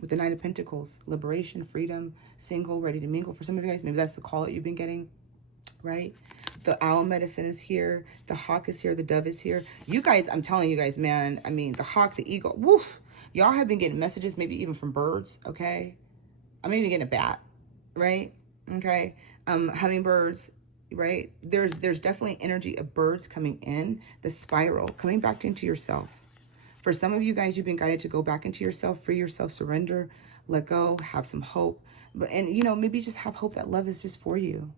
With the Nine of Pentacles, liberation, freedom, single, ready to mingle. For some of you guys, maybe that's the call that you've been getting. right? The owl medicine is here. The hawk is here. The dove is here. You guys, I'm telling you guys, man, I mean, the hawk, the eagle, woof. Y'all have been getting messages, maybe even from birds, okay? I'm even getting a bat, right? Okay. Hummingbirds, right? There's definitely energy of birds coming in, the spiral, coming back into yourself. For some of you guys, you've been guided to go back into yourself, free yourself, surrender, let go, have some hope. And, you know, maybe just have hope that love is just for you.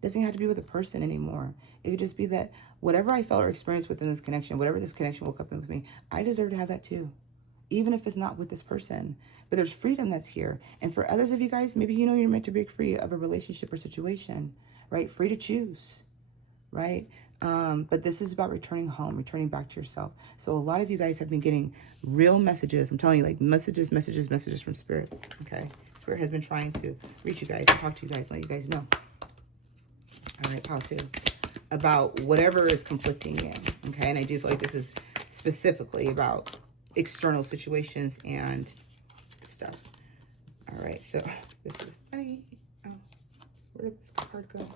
It doesn't have to be with a person anymore. It could just be that whatever I felt or experienced within this connection, whatever this connection woke up in with me, I deserve to have that too. Even if it's not with this person. But there's freedom that's here. And for others of you guys, maybe you know you're meant to break free of a relationship or situation, right? Free to choose, right? But this is about returning home, returning back to yourself. So a lot of you guys have been getting real messages. I'm telling you, like messages from Spirit, okay? Spirit has been trying to reach you guys, talk to you guys, let you guys know. All right, how to. About whatever is conflicting you, okay? And I do feel like this is specifically about external situations and stuff. All right, so this is funny. Oh, where did this card go?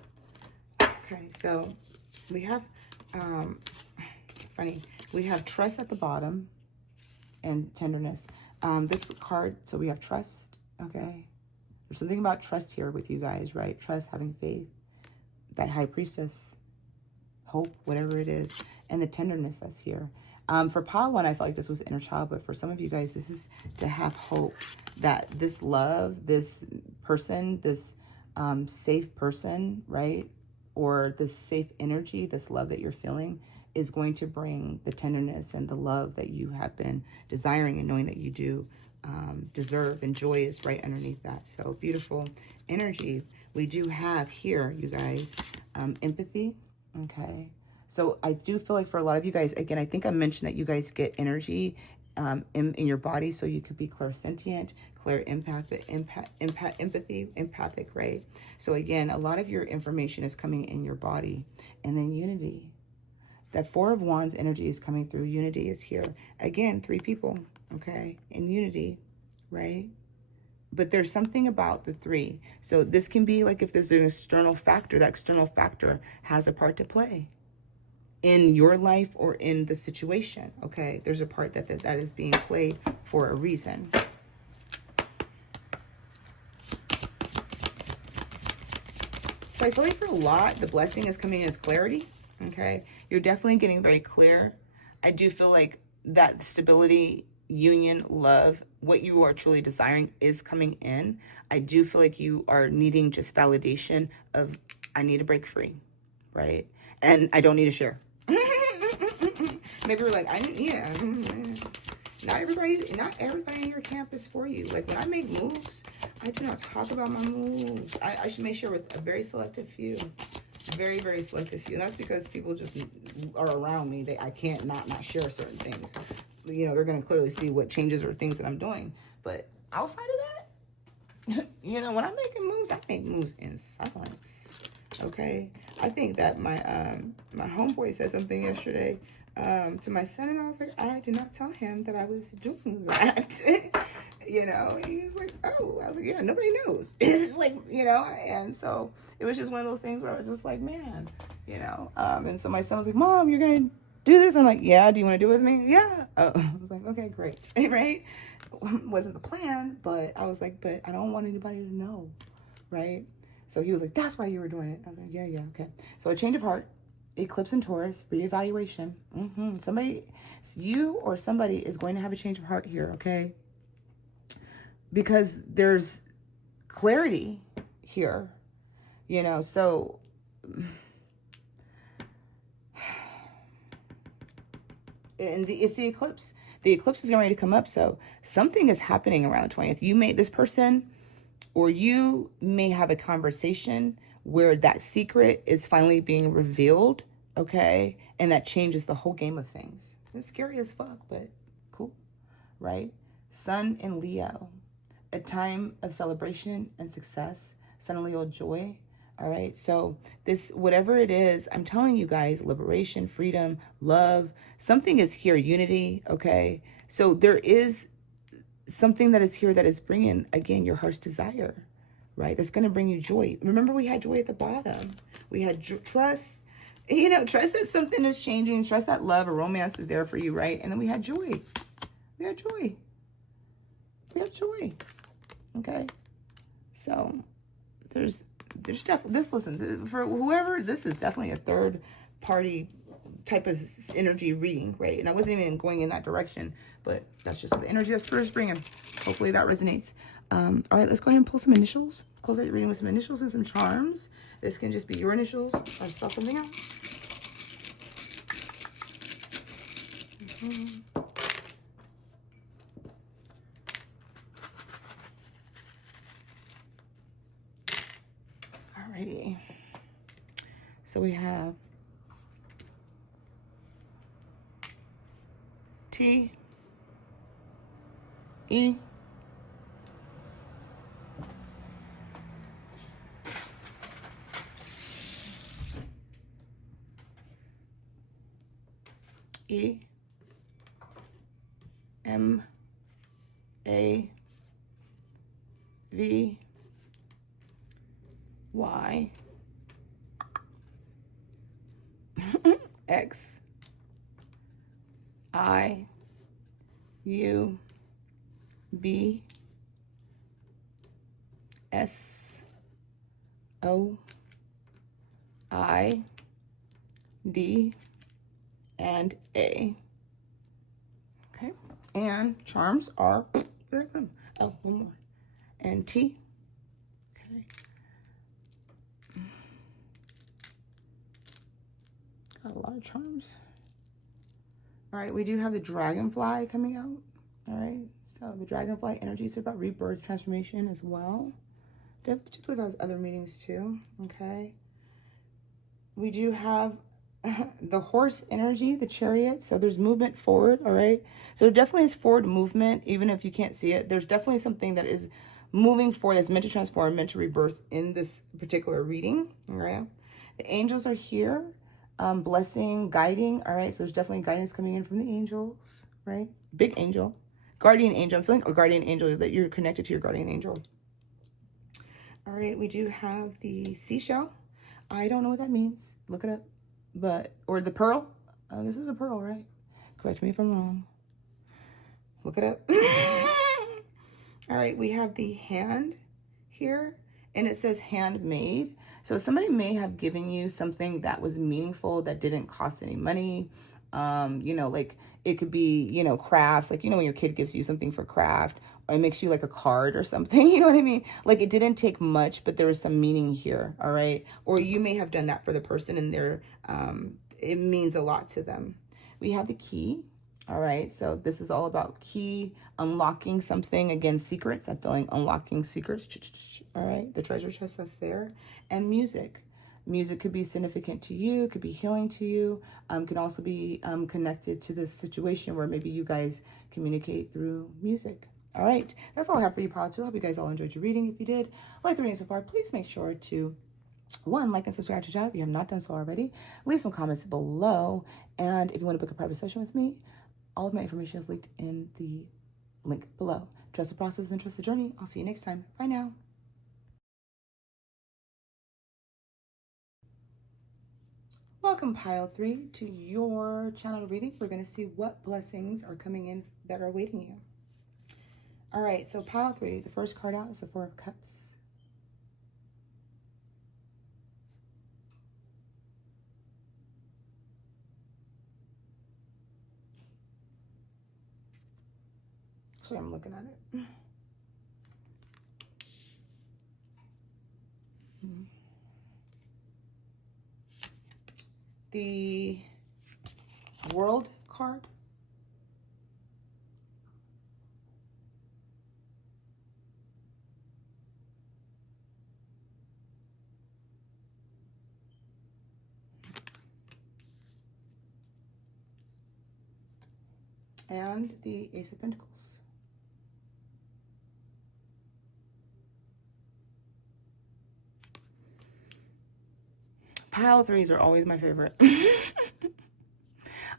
Okay, so we have funny. We have trust at the bottom and tenderness. This card, so we have trust, okay? There's something about trust here with you guys, right? Trust, having faith, that high priestess, hope, whatever it is, and the tenderness that's here. For Pile 1, I felt like this was inner child, but for some of you guys, this is to have hope that this love, this person, this safe person, right? Or this safe energy, this love that you're feeling is going to bring the tenderness and the love that you have been desiring and knowing that you do deserve, and joy is right underneath that. So beautiful energy. We do have here, you guys, empathy, okay? So I do feel like for a lot of you guys, again, I think I mentioned that you guys get energy in your body, so you could be clairsentient, empathic, right? So again, a lot of your information is coming in your body. And then unity. That Four of Wands energy is coming through. Unity is here. Again, 3 people, okay? In unity, right? But there's something about the 3. So this can be like if there's an external factor, that external factor has a part to play in your life or in the situation, okay? There's a part that is being played for a reason. So I feel like for a lot, the blessing is coming as clarity, okay? You're definitely getting very clear. I do feel like that stability, union, love, what you are truly desiring is coming in. I do feel like you are needing just validation of, I need to break free, right? And I don't need to share. Maybe we're like, not everybody in your camp is for you. Like when I make moves, I do not talk about my moves. I should make sure with a very selective few. Very, very selective few. And that's because people just are around me. I can't not share certain things. You know, they're going to clearly see what changes or things that I'm doing. But outside of that, you know, when I'm making moves, I make moves in silence. Okay? I think that my homeboy said something yesterday to my son, and I was like, I did not tell him that I was doing that. You know, he was like, oh, I was like, yeah, nobody knows. It's like, you know, and so it was just one of those things where I was just like, man, you know, and so my son was like, Mom, you're going to do this? I'm like, yeah, do you want to do it with me? Yeah. I was like, okay, great. Right? Wasn't the plan, but I was like, but I don't want anybody to know, right? So he was like, that's why you were doing it. I was like, yeah, okay. So a change of heart, eclipse in Taurus, reevaluation. Somebody, you or somebody is going to have a change of heart here, okay? Because there's clarity here, you know, so and it's the eclipse. The eclipse is going to come up, so something is happening around the 20th. You may, this person, or you may have a conversation where that secret is finally being revealed, okay? And that changes the whole game of things. It's scary as fuck, but cool, right? Sun in Leo. A time of celebration and success. Sun and Leo, joy. All right. So this, whatever it is, I'm telling you guys, liberation, freedom, love, something is here. Unity. Okay. So there is something that is here that is bringing, again, your heart's desire, right? That's going to bring you joy. Remember, we had joy at the bottom. We had trust. You know, trust that something is changing. Trust that love or romance is there for you, right? And then we had joy. We had joy. We have joy. Okay. So there's definitely this. Listen, for whoever, this is definitely a third party type of energy reading, right? And I wasn't even going in that direction, but that's just the energy that's first bringing. Hopefully that resonates. All right, let's go ahead and pull some initials. Close out your reading with some initials and some charms. This can just be your initials or spell something else. Alrighty. So we have T, E, E, M, A, V, Y, X, I, U, B, S, O, I, D, and A. Okay. And charms are, there it comes. Oh, one more. And T. Okay. Got a lot of charms. All right, we do have the dragonfly coming out. All right, so the dragonfly energy is about rebirth, transformation as well. Particularly those other meanings too. Okay. We do have the horse energy, the chariot. So there's movement forward. All right. So there definitely is forward movement, even if you can't see it. There's definitely something that is moving forward, that's meant to transform, meant to rebirth in this particular reading. All right. The angels are here. Blessing, guiding. All right, so there's definitely guidance coming in from the angels, right? Big angel, guardian angel. I'm feeling a guardian angel, that you're connected to your guardian angel. All right, we do have the seashell. I don't know what that means. Look it up. But, or the pearl. This is a pearl, right? Correct me if I'm wrong. Look it up. All right, we have the hand here, and it says handmade. So somebody may have given you something that was meaningful, that didn't cost any money. You know, like it could be, you know, crafts, like, you know, when your kid gives you something for craft, or it makes you like a card or something, you know what I mean? Like it didn't take much, but there was some meaning here. All right. Or you may have done that for the person, and it means a lot to them. We have the key. All right, so this is all about key, unlocking something. Again, secrets. I'm feeling unlocking secrets. All right, the treasure chest that's there. And music. Music could be significant to you, could be healing to you, can also be connected to this situation where maybe you guys communicate through music. All right, that's all I have for you, Pile 2. I hope you guys all enjoyed your reading. If you did like the reading so far, please make sure to 1, like and subscribe to the channel if you have not done so already. Leave some comments below. And if you want to book a private session with me, all of my information is linked in the link below. Trust the process and trust the journey. I'll see you next time. Bye now. Welcome, Pile 3, to your channel reading. We're going to see what blessings are coming in that are awaiting you. All right, so Pile 3, the first card out is the 4 of Cups. Actually, I'm looking at it. The World card. And the Ace of Pentacles. Pile 3s are always my favorite.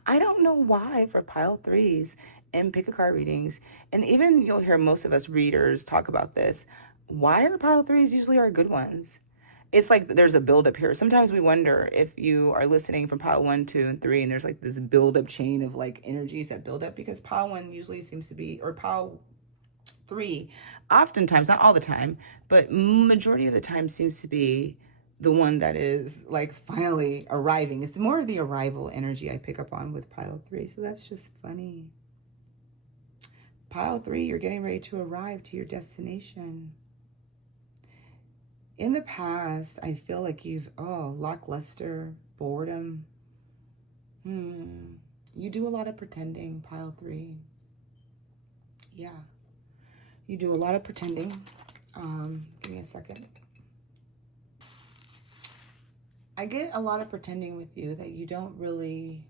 I don't know why for Pile 3s and pick a card readings, and even you'll hear most of us readers talk about this. Why are pile threes usually our good ones? It's like there's a buildup here. Sometimes we wonder if you are listening from pile 1, 2, and 3, and there's like this buildup chain of like energies that build up, because pile 1 usually seems to be, or pile 3, oftentimes, not all the time, but majority of the time seems to be the one that is like finally arriving. It's more of the arrival energy I pick up on with pile 3. So that's just funny. Pile 3, you're getting ready to arrive to your destination. In the past, I feel like you've, lackluster, boredom. You do a lot of pretending, pile 3. Yeah. You do a lot of pretending. Give me a second. I get a lot of pretending with you that you don't really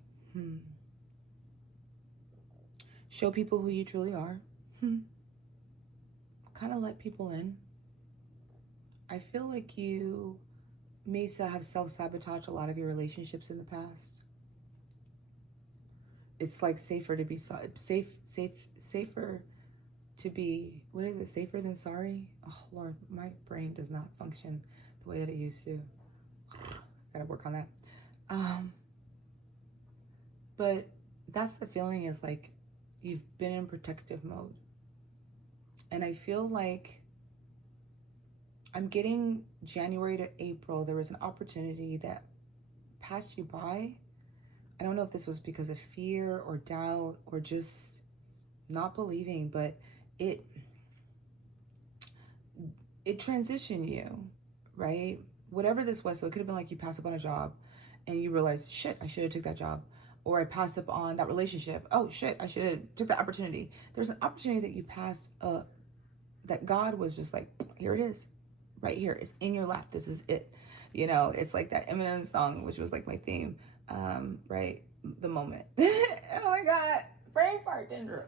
show people who you truly are. Kind of let people in. I feel like you may have self-sabotaged a lot of your relationships in the past. It's like safer to be safer to be, what is it, safer than sorry? Oh Lord, my brain does not function the way that it used to. Gotta work on that. But that's the feeling, is like you've been in protective mode. And I feel like I'm getting January to April, there was an opportunity that passed you by. I don't know if this was because of fear or doubt or just not believing, but it transitioned you, right? Whatever this was. So it could have been like you passed up on a job and you realize, shit, I should have took that job. Or I passed up on that relationship. Oh shit, I should have took that opportunity. There's an opportunity that you passed up that God was just like, here it is. Right here, it's in your lap. This is it. You know, it's like that Eminem song, which was like my theme. Right, the moment. Oh my God, brain fart, Dendra.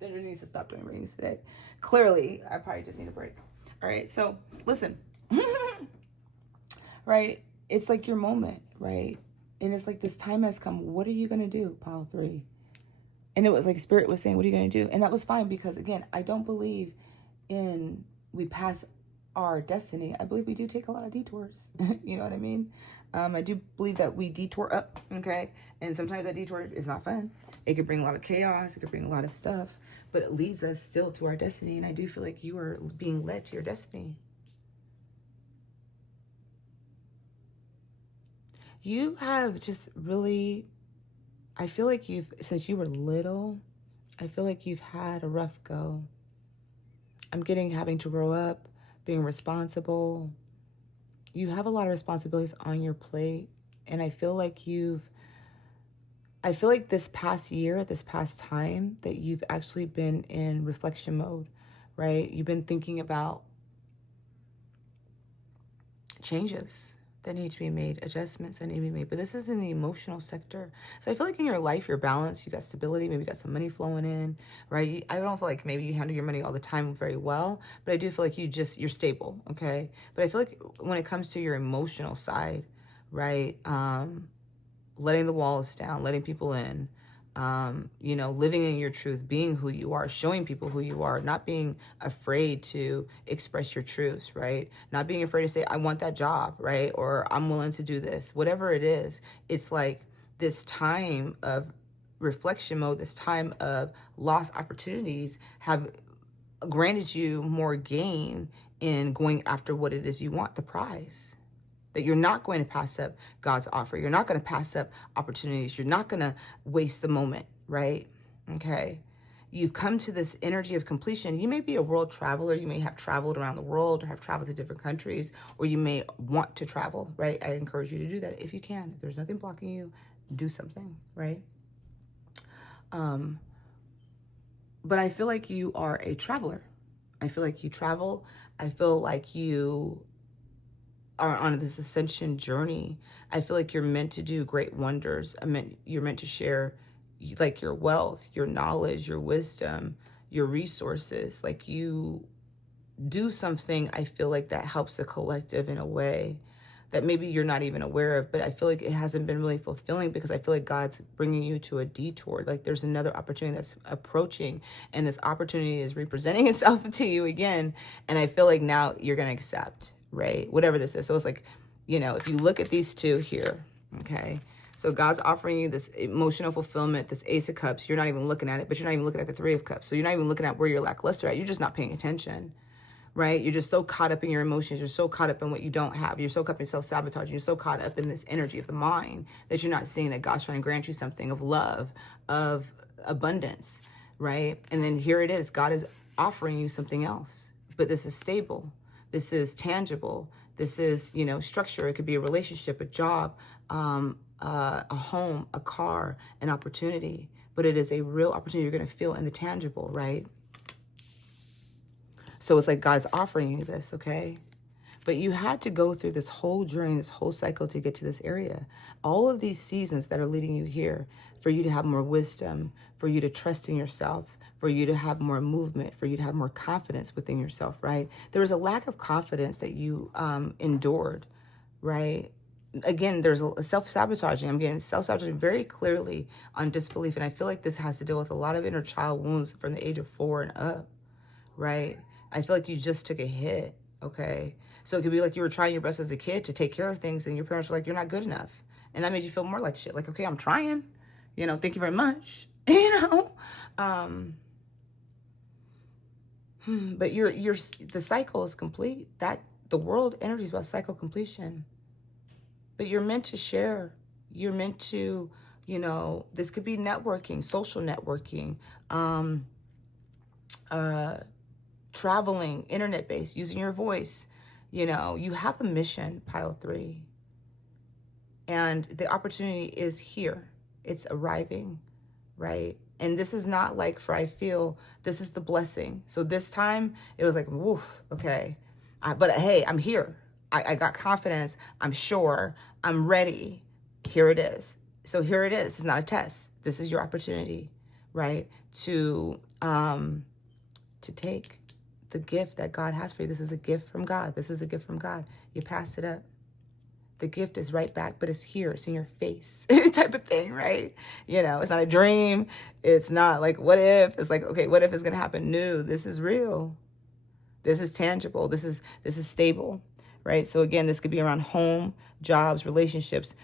Dendra needs to stop doing readings today. Clearly, I probably just need a break. All right, so listen. Right, it's like your moment, right? And it's like this time has come. What are you gonna do, pile 3? And it was like Spirit was saying, what are you gonna do? And that was fine, because again, I don't believe in we pass our destiny. I believe we do take a lot of detours. You know what I mean? I do believe that we detour up, okay? And sometimes that detour is not fun. It could bring a lot of chaos. It could bring a lot of stuff, but it leads us still to our destiny. And I do feel like you are being led to your destiny. You have just really, I feel like since you were little, I feel like you've had a rough go. I'm getting having to grow up, being responsible. You have a lot of responsibilities on your plate. And I feel like this past year, this past time, that you've actually been in reflection mode, right? You've been thinking about changes that need to be made, adjustments that need to be made. But this is in the emotional sector. So I feel like in your life, you're balanced, you got stability, maybe you got some money flowing in, right? I don't feel like maybe you handle your money all the time very well, but I do feel like you're stable, okay? But I feel like when it comes to your emotional side, right? Letting the walls down, letting people in, living in your truth, being who you are, showing people who you are, not being afraid to express your truths, right? Not being afraid to say, I want that job, right? Or I'm willing to do this, whatever it is. It's like this time of reflection mode, this time of lost opportunities have granted you more gain in going after what it is you want, the prize. That you're not going to pass up God's offer. You're not going to pass up opportunities. You're not going to waste the moment, right? Okay. You've come to this energy of completion. You may be a world traveler. You may have traveled around the world or have traveled to different countries, or you may want to travel, right? I encourage you to do that if you can. If there's nothing blocking you, do something, right? But I feel like you are a traveler. I feel like you travel. I feel like you are on this ascension journey. I feel like you're meant to do great wonders. You're meant to share like your wealth, your knowledge, your wisdom, your resources. Like you do something, I feel like that helps the collective in a way that maybe you're not even aware of, but I feel like it hasn't been really fulfilling because I feel like God's bringing you to a detour. Like there's another opportunity that's approaching, and this opportunity is representing itself to you again. And I feel like now you're going to accept, right? Whatever this is. So it's like, you know, if you look at these two here, okay? So God's offering you this emotional fulfillment, this Ace of Cups. You're not even looking at it, but you're not even looking at the Three of Cups. So you're not even looking at where you're lackluster at. You're just not paying attention, right? You're just so caught up in your emotions. You're so caught up in what you don't have. You're so caught up in self-sabotage. You're so caught up in this energy of the mind that you're not seeing that God's trying to grant you something of love, of abundance, right? And then here it is. God is offering you something else, but this is stable. This is tangible. This is, you know, structure. It could be a relationship, a job, a home, a car, an opportunity, but it is a real opportunity you're going to feel in the tangible, right? So it's like God's offering you this, okay? But you had to go through this whole journey, this whole cycle to get to this area. All of these seasons that are leading you here, for you to have more wisdom, for you to trust in yourself, for you to have more movement, for you to have more confidence within yourself, right? There was a lack of confidence that you endured, right? Again, there's a self-sabotaging. I'm getting self-sabotaging very clearly on disbelief. And I feel like this has to deal with a lot of inner child wounds from the age of 4 and up, right? I feel like you just took a hit, okay? So it could be like you were trying your best as a kid to take care of things and your parents were like, you're not good enough. And that made you feel more like shit. Like, okay, I'm trying, you know, thank you very much, you know? But the cycle is complete. That the world energy is about cycle completion. But you're meant to share. You're meant to, you know, this could be networking, social networking, traveling, internet-based, using your voice. You know, you have a mission, pile 3. And the opportunity is here. It's arriving, right? And this is not like for I feel, this is the blessing. So this time, it was like, woof, okay. But hey, I'm here. I got confidence. I'm sure. I'm ready. Here it is. So here it is. It's not a test. This is your opportunity, right? To take the gift that God has for you. This is a gift from God. This is a gift from God. You passed it up. The gift is right back, but it's here. It's in your face type of thing, right? You know, it's not a dream. It's not like, what if? It's like, okay, what if it's going to happen? No, this is real. This is tangible. This is stable, right? So again, this could be around home, jobs, relationships,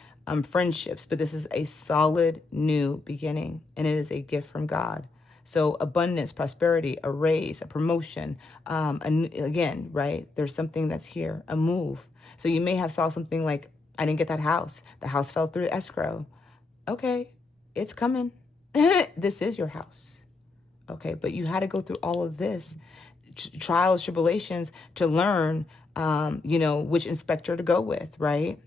friendships, but this is a solid new beginning, and it is a gift from God. So abundance, prosperity, a raise, a promotion, again, right? There's something that's here, a move. So you may have saw something like, I didn't get that house. The house fell through escrow. Okay, it's coming. This is your house. Okay, but you had to go through all of this, trials, tribulations, to learn, you know, which inspector to go with, right?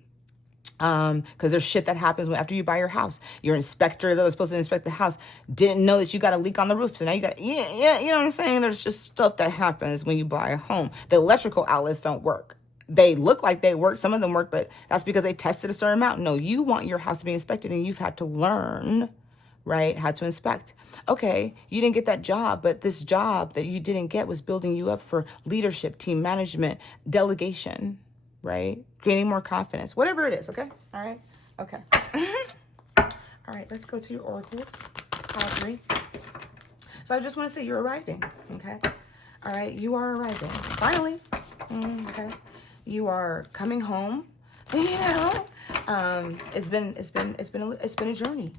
Because there's shit that happens after you buy your house. Your inspector that was supposed to inspect the house didn't know that you got a leak on the roof. So now you got, you know what I'm saying? There's just stuff that happens when you buy a home. The electrical outlets don't work. They look like they work. Some of them work, but that's because they tested a certain amount. No, you want your house to be inspected, and you've had to learn, right, how to inspect. Okay, you didn't get that job, but this job that you didn't get was building you up for leadership, team management, delegation, right? Gaining more confidence, whatever it is, okay? All right, okay. All right, let's go to your oracles, pile 3. So I just want to say you're arriving, okay? All right, you are arriving, finally, okay? You are coming home, you know? It's been a journey,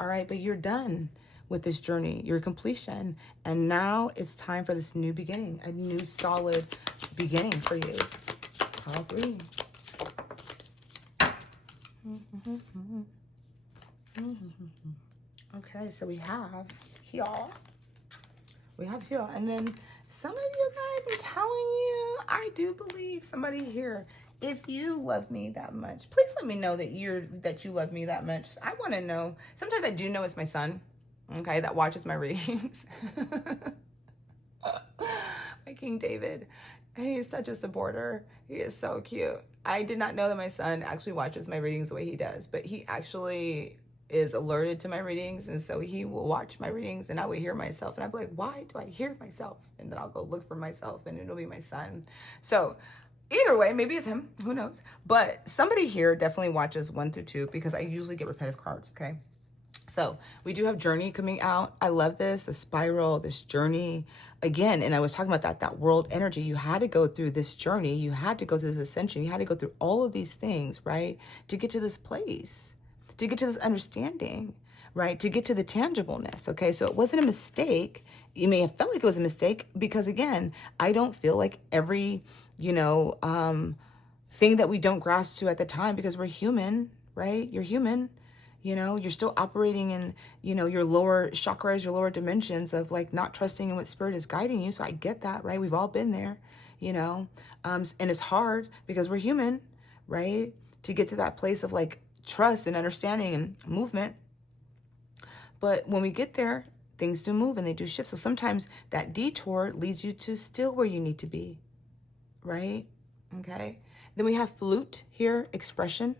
all right? But you're done with this journey, your completion, and now it's time for this new beginning, a new solid beginning for you. Pile 3. Okay, so we have here, and then some of you guys, I'm telling you, I do believe somebody here. If you love me that much, please let me know that you love me that much. I want to know. Sometimes I do know it's my son, okay, that watches my readings. My King David. He is such a supporter. He is so cute. I did not know that my son actually watches my readings the way he does, but he actually is alerted to my readings, and so he will watch my readings, and I would hear myself, and I'd be like, why do I hear myself? And then I'll go look for myself, and it'll be my son. So Either way, maybe it's him, who knows? But somebody here definitely watches 1 through 2 because I usually get repetitive cards, okay? So we do have journey coming out. I love this, the spiral, this journey. Again, and I was talking about that world energy. You had to go through this journey. You had to go through this ascension. You had to go through all of these things, right? To get to this place, to get to this understanding, right? To get to the tangibleness, okay? So it wasn't a mistake. You may have felt like it was a mistake because, again, I don't feel like every, thing that we don't grasp to at the time, because we're human, right? You're human. You're still operating in, your lower chakras, your lower dimensions of like not trusting in what spirit is guiding you. So I get that, right? We've all been there, and it's hard because we're human, right? To get to that place of like trust and understanding and movement. But when we get there, things do move and they do shift. So sometimes that detour leads you to still where you need to be, right? Okay. Then we have flute here, expression.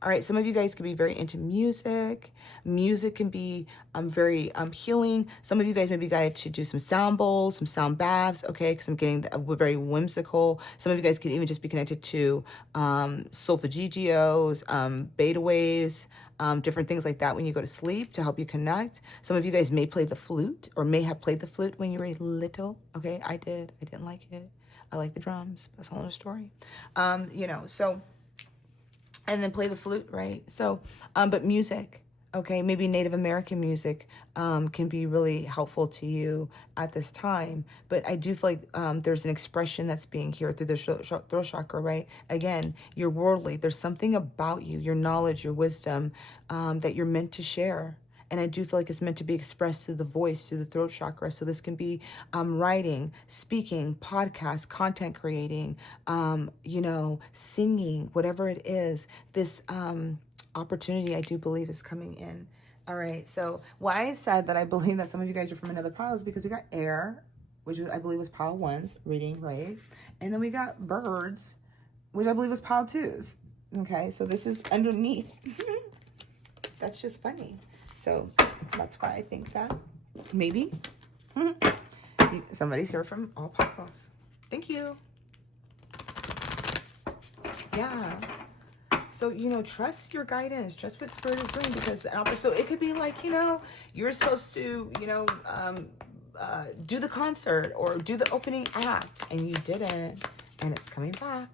All right, some of you guys can be very into music. Music can be very healing. Some of you guys may be guided to do some sound bowls, some sound baths, okay, because I'm getting very whimsical. Some of you guys can even just be connected to solfegigios, beta waves, different things like that when you go to sleep to help you connect. Some of you guys may play the flute or may have played the flute when you were little, okay? I did. I didn't like it. I like the drums. That's a whole other story. So... and then play the flute, right? So, but music, okay, maybe Native American music can be really helpful to you at this time. But I do feel like there's an expression that's being here through the throat chakra, right? Again, you're worldly. There's something about you, your knowledge, your wisdom that you're meant to share. And I do feel like it's meant to be expressed through the voice, through the throat chakra. So this can be writing, speaking, podcast, content creating, singing, whatever it is. This opportunity, I do believe, is coming in. All right. So why I said that I believe that some of you guys are from another pile is because we got air, which I believe was pile 1's reading, right? And then we got birds, which I believe was pile 2's. Okay. So this is underneath. That's just funny. So that's why I think that maybe somebody's here from all piles. Thank you. Yeah. So, trust your guidance, trust what spirit is doing, because so it could be like, you're supposed to, do the concert or do the opening act and you didn't, and it's coming back,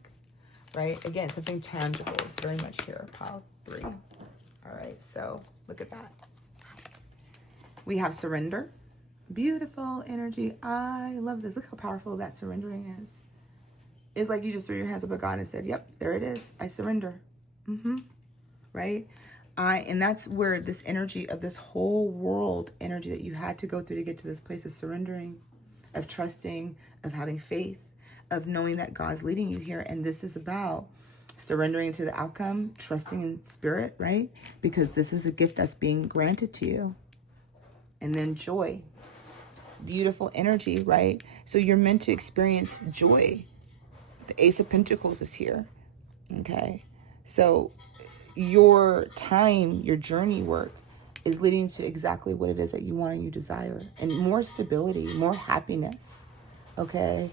right? Again, something tangible is very much here, pile 3. All right. So look at that. We have surrender. Beautiful energy. I love this. Look how powerful that surrendering is. It's like you just threw your hands up at God and said, yep, there it is. I surrender. Right? And that's where this energy of this whole world energy that you had to go through to get to this place of surrendering, of trusting, of having faith, of knowing that God's leading you here. And this is about surrendering to the outcome, trusting in spirit, right? Because this is a gift that's being granted to you. And then joy, beautiful energy, right? So you're meant to experience joy. The Ace of Pentacles is here, okay? So your time, your journey work is leading to exactly what it is that you want and you desire. And more stability, more happiness, okay?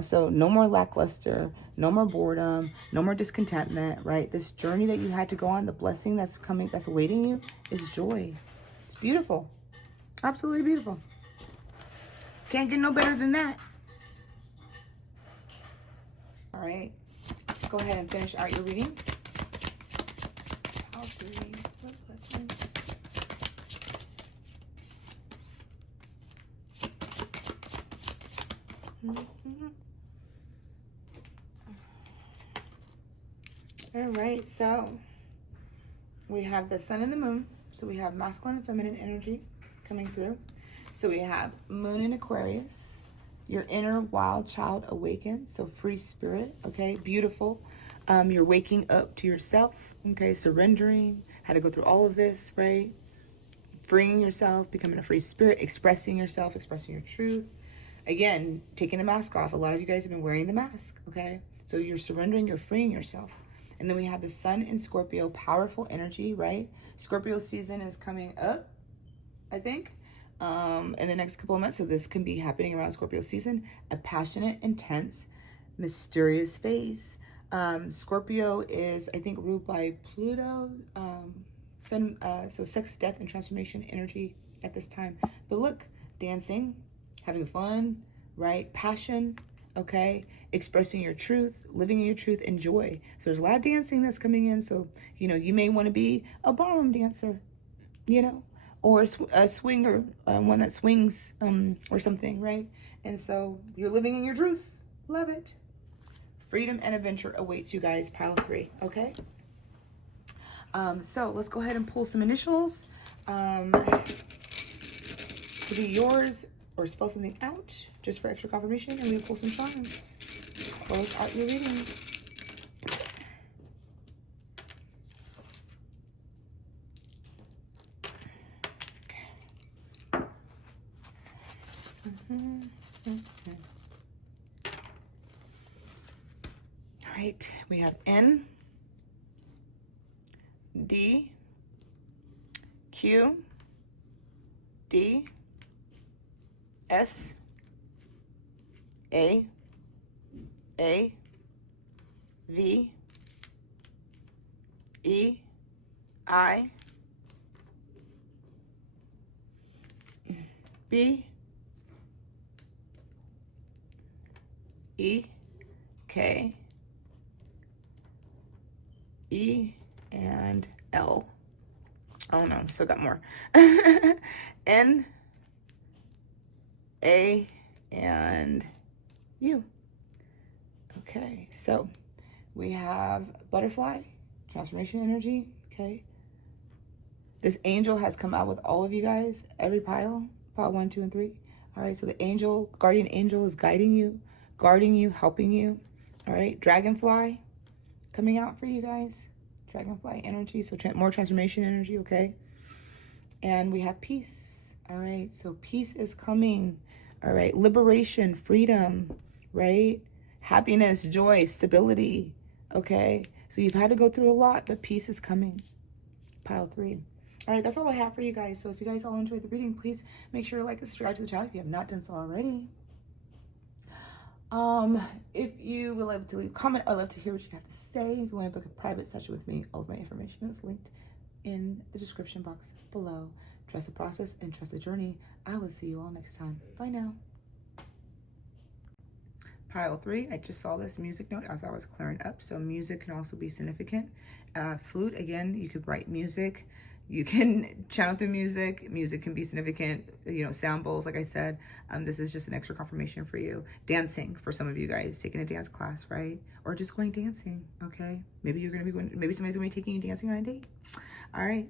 So no more lackluster, no more boredom, no more discontentment, right? This journey that you had to go on, the blessing that's coming, that's awaiting you is joy. It's beautiful. Absolutely beautiful. Can't get no better than that. All right. Go ahead and finish out your reading. All right. So we have the sun and the moon. So we have masculine and feminine energy coming through. So we have moon in Aquarius, your inner wild child awakens, so free spirit, okay, beautiful. You're waking up to yourself, okay, surrendering, how to go through all of this, right? Freeing yourself, becoming a free spirit, expressing yourself, expressing your truth. Again, taking the mask off. A lot of you guys have been wearing the mask, okay? So you're surrendering, you're freeing yourself. And then we have the sun in Scorpio, powerful energy, right? Scorpio season is coming up, I think, in the next couple of months. So this can be happening around Scorpio season. A passionate, intense, mysterious face. Scorpio is, I think, ruled by Pluto. So sex, death, and transformation energy at this time. But look, dancing, having fun, right? Passion, okay? Expressing your truth, living in your truth, and joy. So there's a lot of dancing that's coming in. So, you know, you may want to be a ballroom dancer, you know, or a swinger, one that swings or something, right? And so you're living in your truth. Love it. Freedom and adventure awaits you guys, pile 3, okay? So let's go ahead and pull some initials to be yours, or spell something out just for extra confirmation, and we'll pull some charms. Close out your reading. All right, we have N, D, Q, D, S, A, V, E, I, B, E, K, E, and L. Oh no, still got more. N, A, and U. Okay, so we have butterfly, transformation energy, okay? This angel has come out with all of you guys, every pile 1, 2, and 3. All right, so the angel, guardian angel is guiding you, guarding you, helping you. All right, dragonfly coming out for you guys. Dragonfly energy, so more transformation energy, okay? And we have peace. All right, so peace is coming. All right, liberation, freedom, right? Happiness, joy, stability, okay? So you've had to go through a lot, but peace is coming. Pile 3. All right, that's all I have for you guys. So if you guys all enjoyed the reading, please make sure to like and subscribe to the channel if you have not done so already. If you would like to leave a comment, I'd love to hear what you have to say. If you want to book a private session with me, all of my information is linked in the description box below. Trust the process and trust the journey. I will see you all next time. Bye now. Pile 3, I just saw this music note as I was clearing up. So music can also be significant. Flute, again, you could write music. You can channel through music. Music can be significant, you know, sound bowls, like I said. This is just an extra confirmation for you. Dancing, for some of you guys, taking a dance class, right? Or just going dancing, okay? Maybe you're going to be going, maybe somebody's going to be taking you dancing on a date. All right.